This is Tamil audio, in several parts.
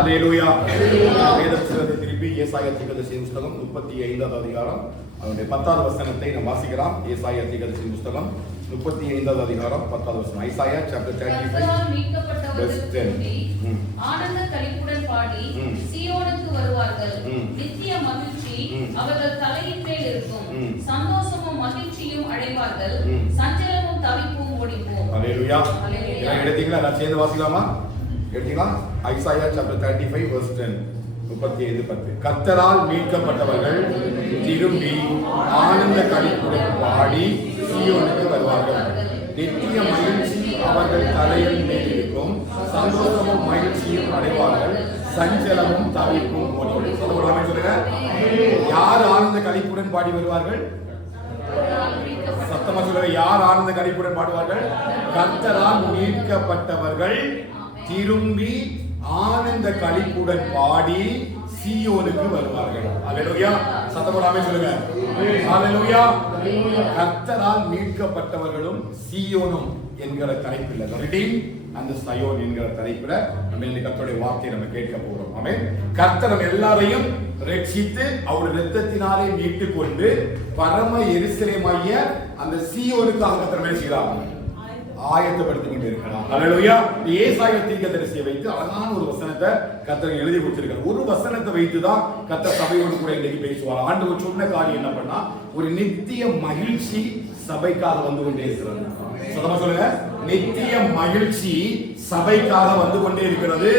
ஹல்லேலூயா. வேத புத்தகத்தை திருப்பி ஏசாயா தீர்க்கதரிசியின் புத்தகம் 35வது அதிகாரம் அதனுடைய 10வது வசனத்தை நாம் வாசிக்கலாம். ஏசாயா தீர்க்கதரிசியின் புத்தகம் 35வது அதிகாரம் 10வது வசனம். Isaiah chapter 35 verse 10. ஆனந்த களிப்புடன் பாடி சீயோனுக்கு வருவார்கள். நித்திய மகிழ்ச்சி அவர்கள் தலையின் மேல் இருக்கும். சந்தோஷமும் மகிழ்ச்சியும் அடைவார்கள். சஞ்சலமும் தவிப்பும் ஓடிப்போம். ஹல்லேலூயா. எல்லாம் எடுத்தீங்களா? நான் சேர்ந்து வாசிக்கலாமா? எடுத்தீங்களா? Isaiah chapter 35 verse 10. 35:10. கர்த்தரால் மீட்கப்பட்டவர்கள் திரும்பி ஆனந்த களிப்புடன் பாடி சீயோனுக்கு வருவார்கள். நித்திய மகிழ்ச்சி அவர்கள் தலையின் மேல் இருக்கும். சந்தோஷமும் மகிழ்ச்சியும் அடைவார்கள். சஞ்சலமும் தவிப்பும் ஓடிவிடும். சொல்லுங்க, யார் ஆனந்த களிப்புடன் பாடி வருவார்கள்? சத்தமா சொல்லுங்க, யார் ஆனந்த களிப்புடன் பாடுவார்கள்? கர்த்தரால் மீட்கப்பட்டவர்கள் திரும்பி ஆனந்த களிப்புடன் பாடி சீயோனுக்கு வருவார்கள். அல்லேலூயா. சத்தமா சொல்லுங்க, அல்லேலூயா. கர்த்தரால் மீட்கப்பட்டவர்களும் சீயோனும் என்கிற தலைப்பில் ரெடீம் அந்த சயோன் என்கிற தலைப்பில் நம்ம இந்த கர்த்தருடைய வார்த்தையை நம்ம கேட்க போறோம். ஆமென். கர்த்தர் நம்ம எல்லாரையும் ரட்சித்து அவருடைய இரத்தத்தினாலே மீட்டுக் கொண்டு பரம எருசலேமாகிய அந்த சீயோனுக்காக கர்த்தர் என்ன செய்கிறார்? ஆயத்தப்படுத்திக் கொண்டு இருக்கிறார். ஹல்லேலூயா. ஏசாயா தீர்க்கதரிசியை வைத்து அழகான ஒரு வசனத்தை கர்த்தர் எழுதி கொடுத்திருக்கிறார். ஒரு வசனத்தை வைத்துதான் கர்த்தர் சபையோடு கூட இன்னைக்கு பேசுவார். ஆண்டவர் சொன்ன காரியம் என்ன பண்ணா, ஒரு நித்திய மகிழ்ச்சி சபைக்காக வந்து கொண்டே இருக்கிறது. சத்தமா சொல்லுங்க, நித்திய மகிழ்ச்சி சபைக்காக வந்து கொண்டே இருக்கிறது.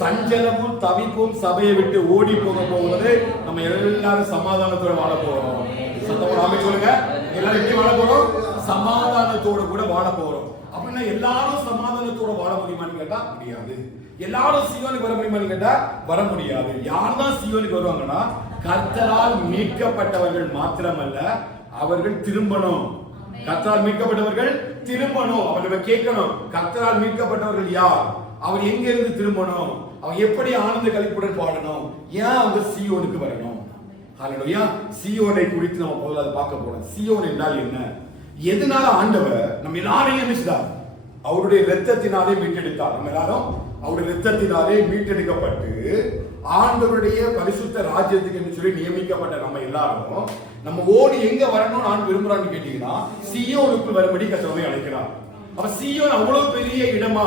சஞ்சலமும் தவிப்பும் சபையை விட்டு ஓடி போக போகிறது. நம்ம எல்லாரும் சமாதானத்தோட வாழ போறோம். சத்தமா சொல்லுங்க, எல்லாரும் எப்படி வாழ போறோம்? சமாதானத்தோட கூட வாழ போறோம். அப்படின்னா எல்லாரும் சமாதானத்தோட வாழ முடியுமான்னு கேட்டா முடியாது. எல்லாரும் சீயோனுக்கு வர முடியுமான்னு கேட்டா வர முடியாது. யார் தான் சீயோனுக்கு வருவாங்கன்னா, கர்த்தரால் மீட்கப்பட்டவர்கள் மாத்திரமல்ல, அவர்கள் திரும்பணும். கர்த்தரால் மீட்கப்பட்டவர்கள் திரும்பணும். அப்ப நம்ம கேட்கணும், கர்த்தரால் மீட்கப்பட்டவர்கள் யார்? அவர் எங்க இருந்து திரும்பணும்? அவர் எப்படி ஆனந்த களிப்புடன் பாடணும்? ஏன் அவங்க சீயோனுக்கு வரணும்? ஹல்லேலூயா. சீயோனை குறித்து நம்ம முதல்ல பார்க்க போறோம். சீயோன் என்றால் என்ன? எதனால ஆண்டவர் நம்ம எல்லாரையும் நினைச்சார்? அவருடைய இரத்தத்தினாலே மீட்டெடுத்தார். நம்ம எல்லாரும் அவருடைய இரத்தத்தினாலே மீட்டெடுக்கப்பட்டு ஆண்டவருடைய பரிசுத்த ராஜ்யத்துக்கு என்று சொல்லி நியமிக்கப்பட்ட நம்ம எல்லாரும் நம்ம ஓடி எங்க வரணும்னு நான் விரும்புறான்னு கேட்டீங்கன்னா, சீயோனுக்கு வரும்படி கர்த்தரை அழைக்கிறார். அப்ப சீயோன் அவ்வளவு பெரிய இடமா?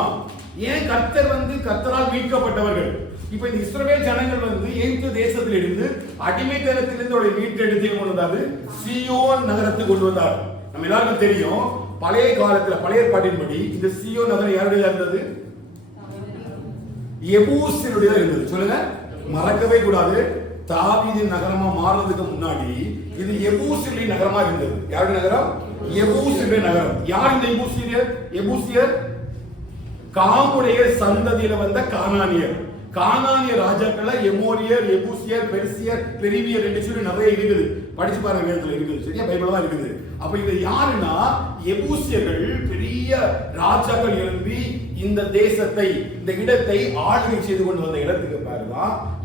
ஏன் கர்த்தர் கர்த்தரால் மீட்கப்பட்டவர்கள். இப்ப இந்த இஸ்ரவேல் ஜனங்கள் எகிப்து தேசத்தில் இருந்து அடிமைத்தனத்திலிருந்து அவரை மீட்டெடுத்து கொண்டு வந்தாரு, சீயோன் நகரத்துக்கு கொண்டு வந்தார். நம்ம எல்லாருக்கும் தெரியும், பழைய காலத்துல பழைய பாட்டின்படி இந்த சீயோன் நகரம் யாருடைய இருந்தது? எபூசியருடைய இருந்தது. சொல்லுங்க, மறக்கவே கூடாது. தாவீதின் நகரமா மாறுறதுக்கு முன்னாடி இது எபூசியருடைய நகரமா இருந்தது. யாருடைய நகரம்? எபூசியருடைய நகரம். யார் இந்த எபூசியர்? எபூசியர் காமுடைய சந்ததியில வந்த கானானியர். கானானிய ராஜாக்கள் எமோரியர், எபூசியர், பெர்சியர், பெரிவியர் என்று சொல்லி நிறைய இருக்குது. படிச்சு பாருங்க, வேதத்துல இருக்குது. சரியா? பைபிள்ல தான் இருக்குது. அப்ப இது யாருன்னா, எபூசியர்கள் பெரிய ராஜாக்கள் எழுப்பி இந்த தேசத்தை, இந்த இடத்தை ஆளுகை செய்து கொண்டு வந்த இடத்துக்கு பாருங்க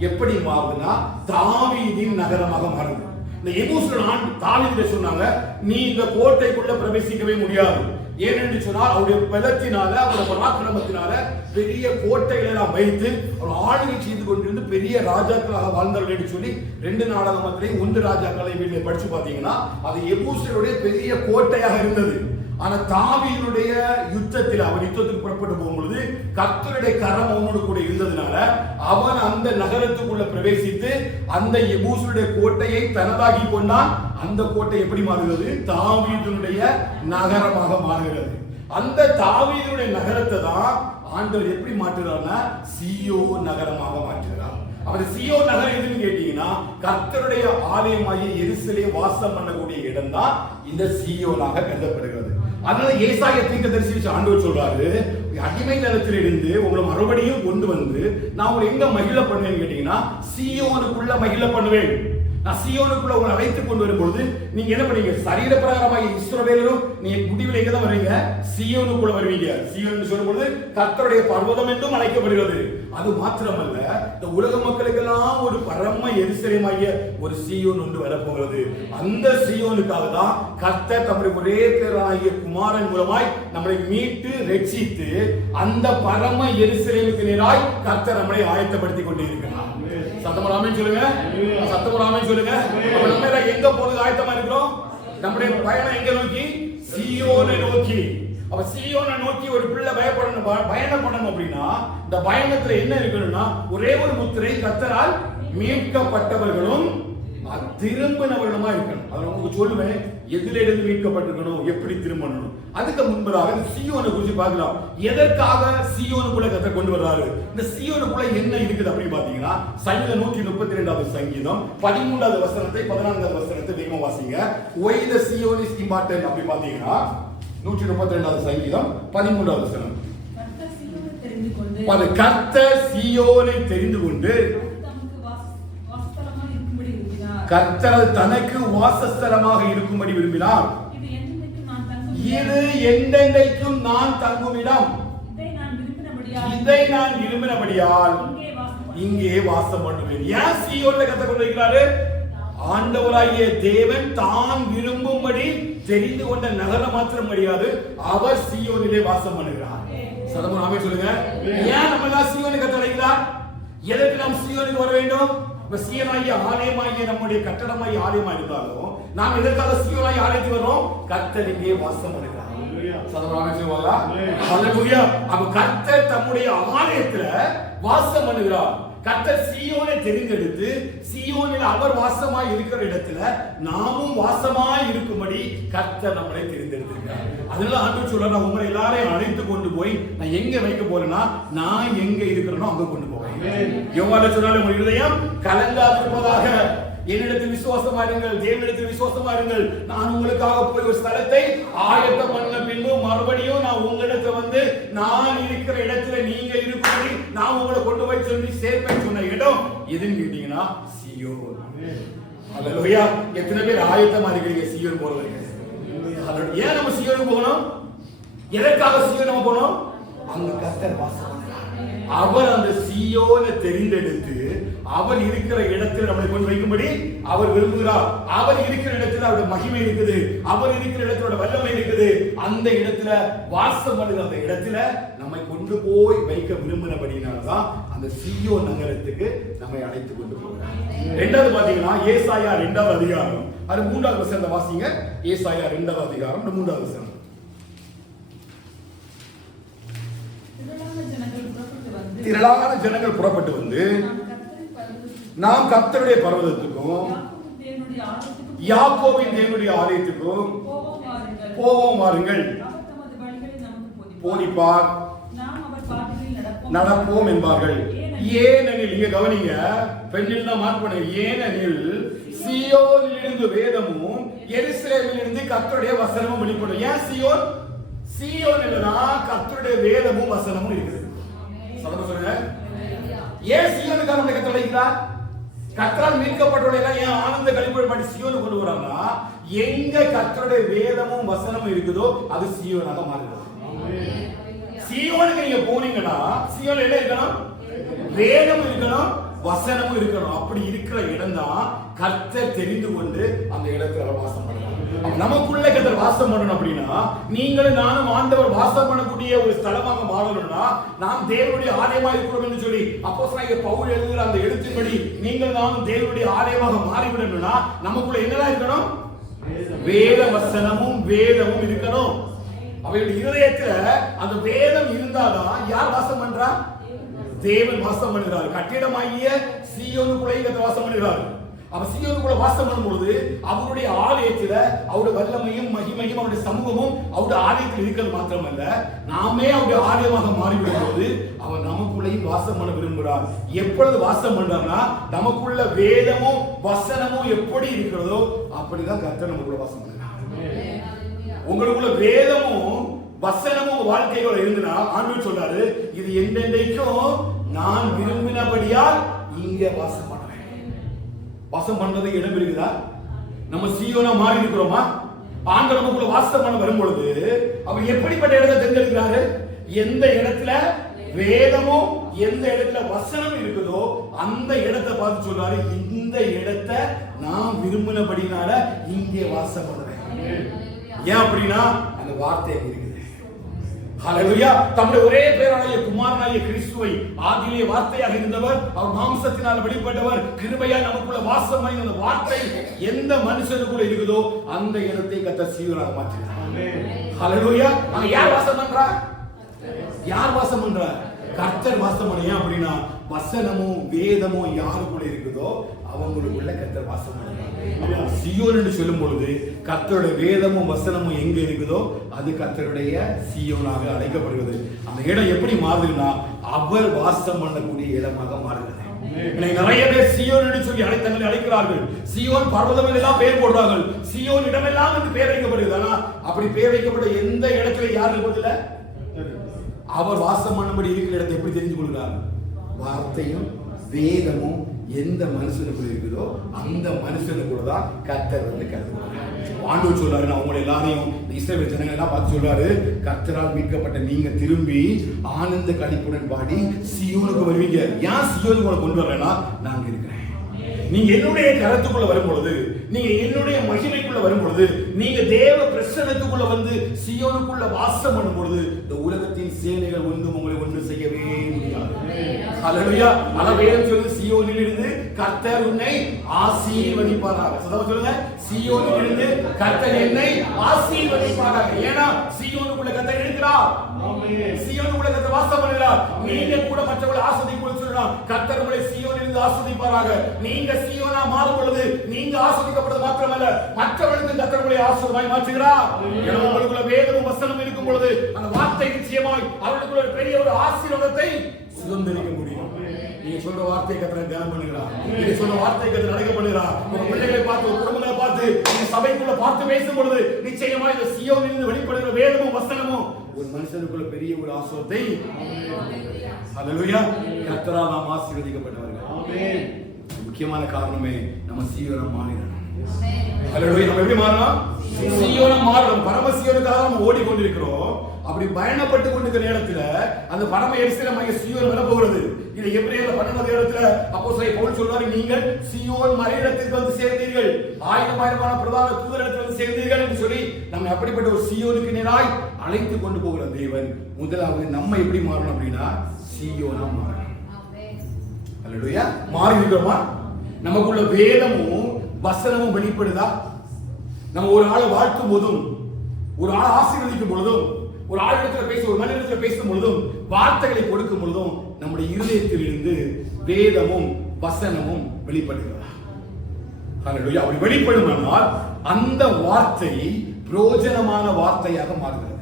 எப்படி மாறுதுன்னா, தாவீதின் நகரமாக மாறுது. இந்த எபூசியர்கள் தாவீதிட்ட சொன்னாங்க, நீ இந்த கோட்டைக்குள்ள பிரவேசிக்கவே முடியாது. ஏனென்று சொன்னால் அவருடைய பலத்தினால, அவருடைய பராக்கிரமத்தினால பெரிய கோட்டைகளை எல்லாம் வைத்து அவர் ஆளுகை செய்து கொண்டிருந்து பெரிய ராஜாக்களாக வாழ்ந்தார்கள் என்று சொல்லி 2 நாளாகமத்திலே 1 ராஜாக்களை வீட்டில் படிச்சு பார்த்தீங்கன்னா அது எபூசியருடைய பெரிய கோட்டையாக இருந்தது. ஆனா தாவீதுடைய யுத்தத்தில் அவன் யுத்தத்துக்கு புறப்பட்டு போகும்பொழுது கர்த்தருடைய கரம் அவனோடு கூட இருந்ததுனால அவன் அந்த நகரத்துக்குள்ள பிரவேசித்து அந்த எபூசியருடைய கோட்டையை தனதாகி கொண்டான். அந்த கோட்டை எப்படி மாறுகிறது? தாவீதுடைய நகரமாக மாறுகிறது. அந்த தாவீதுடைய நகரத்தை தான் ஆண்டவர் எப்படி மாற்றுறார்னா, சீயோன் நகரமாக மாற்றுகிறார். அவர் சீயோன் நகரம் எதுன்னு கேட்டீங்கன்னா, கர்த்தருடைய ஆலயமாகிய எருசலேம் வாசம் பண்ணக்கூடிய இடம் தான் இந்த சீயோனாக கருதப்படுகிறது. அதனால ஏசாயா தீர்க்கதரிசி ஆண்டவர் சொல்றாரு, அடிமை நிலத்தில் இருந்து உங்களை மறுபடியும் கொண்டு வந்து நான் உங்களை எங்க மகிழ பண்ணுவேன்னு கேட்டீங்கன்னா, சீயோனுக்குள்ள மகிழ பண்ணுவேன். நான் சீயோனுக்குள்ள உங்களை அழைத்துக் கொண்டு வரும்பொழுது நீங்க என்ன பண்ணீங்க? சரீர பிரகாரமாக இஸ்ரவேலரும் நீங்க முடிவில் எங்க தான் வருவீங்க? சீயோனுக்குள்ள வருவீங்க. சீயோன் சொல்லும்போது கர்த்தருடைய பர்வதம் என்றும் அழைக்கப்படுகிறது. அது மாத்திரமல்ல, இந்த உலக மக்களுக்கெல்லாம் ஒரு பரம எருசலேமாகிய ஒரு சீயோன் ஒன்று வரப்போகிறது. அந்த சீயோனுக்காக தான் கர்த்தர் தம்முடைய ஒரே பேராகிய குமாரன் மூலமாய் நம்மளை மீட்டு ரட்சித்து அந்த பரம எருசலேமுக்கு நேராய் கர்த்தர் நம்மளை ஆயத்தப்படுத்தி கொண்டே இருக்கிறார். சத்தமா ஆமென் சொல்லுங்க. சத்தமா ஆமென் சொல்லுங்க. நம்ம எங்க போறது ஆயத்தமா இருக்கிறோம்? நம்முடைய பயணம் எங்க நோக்கி? சீயோனை நோக்கி. அப்ப சீயோனை நோக்கி ஒரு பிள்ளை பயணம் பண்ணணும் அப்படின்னா இந்த பயணத்துல என்ன இருக்கணும்னா ஒரே ஒரு முத்திரை, கர்த்தரால் மீட்கப்பட்டவர்களும் திரும்பினவர்களுமா இருக்கணும். அதை உங்களுக்கு சொல்லுவேன், எதில இருந்து மீட்கப்பட்டிருக்கணும், எப்படி திரும்பணும். அதுக்கு முன்பதாக சீயோனை குறித்து பார்க்கலாம். எதற்காக சீயோனுக்குள்ள கர்த்தர் கொண்டு வர்றாரு? இந்த சீயோனுக்குள்ள என்ன இருக்குது அப்படின்னு பாத்தீங்கன்னா சங்கீதம் 132வது சங்கீதம் 13வது வசனத்தை 14வது வசனத்தை வேகமா வாசிங்க. Why the Zion is important அப்படி பாத்தீங்கன்னா 132வது சங்கீதம் 13வது வசனம். கர்த்தர் சீயோனை தெரிந்து கொண்டு கர்த்தர் தனக்கு வாசஸ்தலமாக இருக்கும்படி விரும்பினார். இது என்றென்றைக்கும் நான் தங்கும் இடம். இதை நான் விரும்பினபடியால் இங்கே வாசம் பண்ணுவேன். ஏன் சீயோன்ல கர்த்தர் கொண்டு வைக்கிறாரு? ஆண்டவராகிய தேவன் தான் விரும்பும்படி தெரிந்து கொண்ட நகரம் மாத்திரம் கிடையாது, அவர் சீயோனிலே வாசம் பண்ணுகிறார். சதமன் ஆமென் சொல்லுங்க. ஏன் நம்ம எல்லாம் சீயோனுக்கு கர்த்தர் அழைக்கிறார்? எதற்கு நாம் சீயோனுக்கு வர வேண்டும்? சீயோனாகிய ஆலயமாகிய நம்முடைய கட்டடமாகிய ஆலயமா இருந்தாலும் நாம் எதற்காக சீயோனாகிய ஆலயத்துக்கு வர்றோம்? கர்த்தர் இங்கே வாசம் பண்ணுகிறார். சதமன் ஆமென் சொல்லுவாங்களா? ஹல்லேலூயா. அப்ப கர்த்தர் தம்முடைய ஆலயத்துல வாசம் பண்ணுகிறார். கர்த்தர் சீயோனை தெரிந்தெடுத்து சீயோனில் அவர் வாசமாய் இருக்கிற இடத்துல நாமும் வாசமாய் இருக்கும்படி கர்த்தர் நம்மளை தெரிந்தெடுத்திருக்கிறார். அதனால ஆண்டவர் சொல்றார், நான் உங்களை எல்லாரையும் அழைத்து கொண்டு போய் நான் எங்க வைக்க போறேன்னா நான் எங்க இருக்கிறேனோ அங்க கொண்டு போவேன். யோவான்ல சொன்னாலும் உங்கள் இருதயம் கலங்காதிருப்பதாக, என்னிடத்தில் விசுவாசமா இருங்கள், தேவனிடத்தில் விசுவாசமா இருங்கள். நான் உங்களுக்காக போய் ஒரு ஸ்தலத்தை ஆயத்தம் பண்ண பின்பு மறுபடியும் நான் உங்களிடத்துல வந்து நான் இருக்கிற இடத்துல நீங்க இருக்கும்படி நான் உங்களை கொண்டு போய் சொல்லி சேர்ப்பேன் சொன்ன இடம் எதுன்னு கேட்டீங்கன்னா சீயோன். ஹல்லேலூயா. எத்தனை பேர் ஆயத்தமா இருக்கிறீங்க சீயோன் போறதுக்கு? ஏன் நம்ம சீயோனுக்கு போகணும்? எதற்காக சீயோன் நம்ம போகணும்? அங்க கர்த்தர் வாசம். அவர் அந்த சீயோனை தெரிந்தெடுத்து அவர் இருக்கிற இடத்தில் நம்மளை கொண்டு வைக்கும்படி அவர் விரும்புகிறார். அவர் இருக்கிற இடத்துல அவருடைய மகிமை இருக்குது, அவர் இருக்கிற இடத்துல வல்லமை இருக்குது. அந்த இடத்துல வாசம் பண்ணுகிற அந்த இடத்துல நம்மை கொண்டு போய் வைக்க விரும்பினபடினால்தான் அந்த சீயோன் நகரத்துக்கு நம்மை அழைத்து கொண்டு போகிறார். ரெண்டாவது பாத்தீங்கன்னா ஏசாயா 2வது அதிகாரம் அது 3வது வசனத்தை வாசிங்க. ஏசாயா 2வது அதிகாரம் 3வது வசனம். திரளான ஜனங்கள் புறப்பட்டு வந்து நாம் கர்த்தருடைய பர்வதத்துக்கும் யாக்கோபின் தேவனுடைய ஆலயத்துக்கும் போவோம் வாருங்கள், போதிப்பார் நடப்போம் என்பார்கள். ஏனெனில் இங்க கவனிங்க, பெண்ணில் தான் மார்க் பண்ணுங்க. ஏனெனில் சீயோனிலிருந்து வேதமும் எருசலேமிலிருந்து கர்த்தருடைய வசனமும் வெளிப்படும். ஏன் சீயோன்? சீயோனில் தான் கர்த்தருடைய வேதமும் வசனமும் இருக்குது. சொல்லுங்க, ஏன் சீயோனுக்காக நம்மை கர்த்தர் அழைக்கிறார்? கர்த்தரால் மீட்கப்பட்டவர்கள் ஏன் ஆனந்த களிப்புடன் பாடி சீயோனுக்கு கொண்டு வராங்கன்னா எங்க கர்த்தருடைய வேதமும் வசனமும் இருக்குதோ அது சீயோனாக மாறுகிறது. சீயோனுக்கு நீங்க போனீங்கன்னா சீயோன்ல என்ன இருக்கணும்? வேதம் இருக்கணும், வசனமும் இருக்கணும். அப்படி இருக்கிற இடம் தான் கர்த்தர் தெரிந்து கொண்டு அந்த இடத்துல வாசம் பண்ணணும். நமக்குள்ள கர்த்தர் வாசம் பண்ணணும் அப்படின்னா நீங்களும் நானும் ஆண்டவர் வாசம் பண்ணக்கூடிய ஒரு ஸ்தலமாக மாறணும்னா நாம் தேவனுடைய ஆலயமாக இருக்கிறோம் என்று சொல்லி அப்போஸ்தலனாகிய பவுல் எழுதுகிற அந்த எழுத்தின்படி நீங்கள் நானும் தேவனுடைய ஆலயமாக மாறிவிடணும்னா நமக்குள்ள என்னதான் இருக்கணும்? வேத வசனமும் வேதமும் இருக்கணும். அவருடைய இதயத்துல அந்த வேதம் இருந்தாதான் யார் வாசம் பண்றா? தேவன் வாசம் பண்ணுகிறார். கட்டிடமாகிய சீயோனுக்குள்ளே கர்த்தர் வாசம் பண்ணுகிறார். அவ சீயோனுக்குள்ள வாசம் பண்ணும்போது அவருடைய ஆலயத்துல அவருடைய வல்லமையும் மகிமையும் அவருடைய சமூகமும் அவருடைய ஆலயத்தில் இருக்கிறது மாத்திரமல்ல, நாமே அவருடைய ஆலயமாக மாறிவிடும் போது அவர் நமக்குள்ளேயும் வாசம் பண்ண விரும்புகிறார். எப்பொழுது வாசம் பண்றார்னா நமக்குள்ள வேதமும் வசனமும் எப்படி இருக்கிறதோ அப்படிதான் கர்த்தர் நமக்குள்ள வாசம் பண்ணுகிறார். உங்களுக்குள்ள வேதமும் வசனமும் வாழ்க்கையோட இருந்துனா ஆண்டவர் சொல்றாரு, இது என்றென்றைக்கும் நான் விரும்பினபடியால் இங்க வாசம் பண்ணுவேன். வாசம் பண்றது இடம் இருக்குதா? நம்ம சீயோனா மாறி இருக்கிறோமா? ஆண்டவர் நமக்குள்ள வாசம் பண்ண வரும்பொழுது அவர் எப்படிப்பட்ட இடத்தை தேர்ந்தெடுக்கிறாரு? எந்த இடத்துல வேதமோ எந்த இடத்துல வசனம் இருக்குதோ அந்த இடத்தை பார்த்து சொல்றாரு, இந்த இடத்தை நான் விரும்பினபடினால இங்கே வாசம் பண்ணுறேன். ஏன் அப்படின்னா அந்த வார்த்தை இருக்குது. ஹல்லேலூயா. தம்முடைய ஒரே பேராகிய குமாரனாகிய கிறிஸ்துவை ஆதியிலே வார்த்தையாக இருந்தவர், அவர் மாம்சத்தினால் வெளிப்பட்டவர், கிருபையாய் நமக்குள்ள வாசம் பண்ணி அந்த வார்த்தை எந்த மனுஷனுக்குள்ள இருக்குதோ அந்த இடத்தை கர்த்தர் சீயோனாக மாற்றினார். ஹல்லேலூயா. அங்க யார் வாசம் பண்றா? யார் வாசம் பண்றா? கர்த்தர் வாசம் பண்ண. ஏன் அப்படின்னா வசனமும் வேதமும் யாருக்குள்ள இருக்குதோ அவங்களுக்குள்ள கர்த்தர் வாசம் பண்ணுறார். சீயோன் என்று சொல்லும் பொழுது கர்த்தருடைய வேதமும் வசனமும் எங்க இருக்குதோ அது கர்த்தருடைய சீயோனாக அழைக்கப்படுகிறது. அந்த இடம் எப்படி மாறுதுன்னா அவர் வாசம் பண்ணக்கூடிய இடமாக மாறுகிறது. நிறைய பேர் சீயோன் என்று சொல்லி தங்களை அழைக்கிறார்கள். சீயோன் பர்வதம் எல்லாம் பெயர் போடுறார்கள். சீயோன் இடமெல்லாம் என்று பெயர் வைக்கப்படுகிறது. ஆனா அப்படி பெயர் வைக்கப்பட்ட எந்த இடத்துல யார் இருப்பதில்லை. அவர் வாசம் பண்ணும்படி இருக்கிற இடத்தை எப்படி தெரிஞ்சு கொள்கிறார்? வார்த்தையும் வேதமும் எந்த மனுஷனுக்குள்ள இருக்குதோ அந்த மனுஷனுக்குள்ள தான் கர்த்தர் கருதுகிறார். ஆண்டவர் சொல்றாரு, நான் உங்களை எல்லாரையும் இஸ்ரவேல் ஜனங்கள் எல்லாம் பார்த்து சொல்றாரு, கர்த்தரால் மீட்கப்பட்ட நீங்க திரும்பி ஆனந்த களிப்புடன் பாடி சீயோனுக்கு வருவீங்க. ஏன் சீயோனுக்கு கொண்டு வரேன்னா நாங்க இருக்கிறேன். நீங்க என்னுடைய கரத்துக்குள்ள வரும் பொழுது, நீங்க என்னுடைய மகிமைக்குள்ள வரும் பொழுது, நீங்க தேவ பிரசன்னத்துக்குள்ள வந்து சீயோனுக்குள்ள வாசம் பண்ணும் பொழுது இந்த உலகத்தின் சேனைகள் ஒன்றும் உங்களை ஒன்று செய்யவே முடியாது. ஹல்லேலூயா. வேதம் சொல்லுது, சீயோனில் இருந்து கர்த்தர் உன்னை ஆசீர்வதிப்பாராக. சொல்லுங்க, சீயோனில் இருந்து கர்த்தர் என்னை ஆசீர்வதிப்பாராக. ஏன்னா சீயோனுக்குள்ள கர்த்தர் இருக்கிறார். சீயோனுக்குள்ள கர்த்தர் வாசம் பண்ணுகிறார். நீங்க கூட மற்றவர்களை ஆசீர்வதிக்க சொல்லலாம். கர்த்தர் உங்களை சீயோனில் இருந்து ஆசீர்வதிப்பாராக. நீங்க சீயோனா மாறும் பொழுது நீங்க ஆசீர்வதிக்கப்படுவது மாத்திரமல்ல, மற்றவர்களுக்கு கர்த்தர் உங்களை ஆசீர்வாதமாய் மாற்றுகிறார். ஏன்னா உங்களுக்குள்ள வேதமும் வசனம் இருக்கும் பொழுது அந்த வார்த்தை நிச்சயமாய் அவர்களுக்குள்ள ஒரு பெரிய ஒரு ஆசீர்வாதத்தை சுதந்திரிக்க முடியும். நீங்க சொல்ற வார்த்தை கர்த்தர் தியானம் பண்ணுகிறார். நீங்க சொல்ற வார்த்தை கர்த்தர் நடக்க பண்ணுகிறார். உங்க பிள்ளைகளை பார்த்து, உங்க குடும்பங்களை பார்த்து, நீங்க சபைக்குள்ள பார்த்து பேசும் பொழுது நிச்சயமாய் இந்த சீயோனில் இருந்து வெளிப்படுகிற வேதமும் வசனமும் ஒரு மனுஷனுக்குள்ள பெரிய ஒரு ஆசீர்வாதத்தை. ஹல்லேலூயா. கர்த்தரால் நாம் ஆசீர்வதிக்கப்பட்டவர்கள். ஆமென். முக்கியமான காரணமே நம்ம சீயோனம் மாறணும். ஹல்லேலூயா. நம்ம எப்படி மாறணும்? சீயோனம் மாறணும். பரம சீயோனுக்காக நம்ம ஓடிக்கொண்டிருக்கிறோம். அப்படி பயணப்பட்டு கொண்டிருக்கிற நேரத்துல அந்த பரம எருசலேமாகிய சீயோன் வர போகிறது. இது எபிரேயர்ல 12 இடத்துல அப்போஸ்தலன் பவுல் சொல்றாரு, நீங்கள் சீயோன் மறைவிடத்திற்கு வந்து சேர்ந்தீர்கள், ஆயிரமான பிரதான தூதரிடத்தில் வந்து சேர்ந்தீர்கள் என்று சொல்லி நம்ம அப்படிப்பட்ட ஒரு சீயோனுக்கு நேராய் அழைத்து கொண்டு போகிற தேவன் முதலாவது நம்ம எப்படி மாறணும் அப்படின்னா சீயோனா மாறணும். ஹல்லேலூயா. மாறி இருக்கிறோமா? நமக்குள்ள வேதமும் வசனமும் வெளிப்படுதா? நம்ம ஒரு ஆளை வாழ்த்தும் போதும், ஒரு ஆளை ஆசீர்வதிக்கும் பொழுதும், ஒரு ஆளுநர் பேச, ஒரு மனிதத்தில் பேசும் பொழுதும், வார்த்தைகளை கொடுக்கும் பொழுதும் நம்முடைய இருதயத்தில் இருந்து வேதமும் வசனமும் வெளிப்படுகிறதா? ஹல்லேலூயா. அப்படி வெளிப்படுமானால் அந்த வார்த்தை பிரயோஜனமான வார்த்தையாக மாறுகிறது.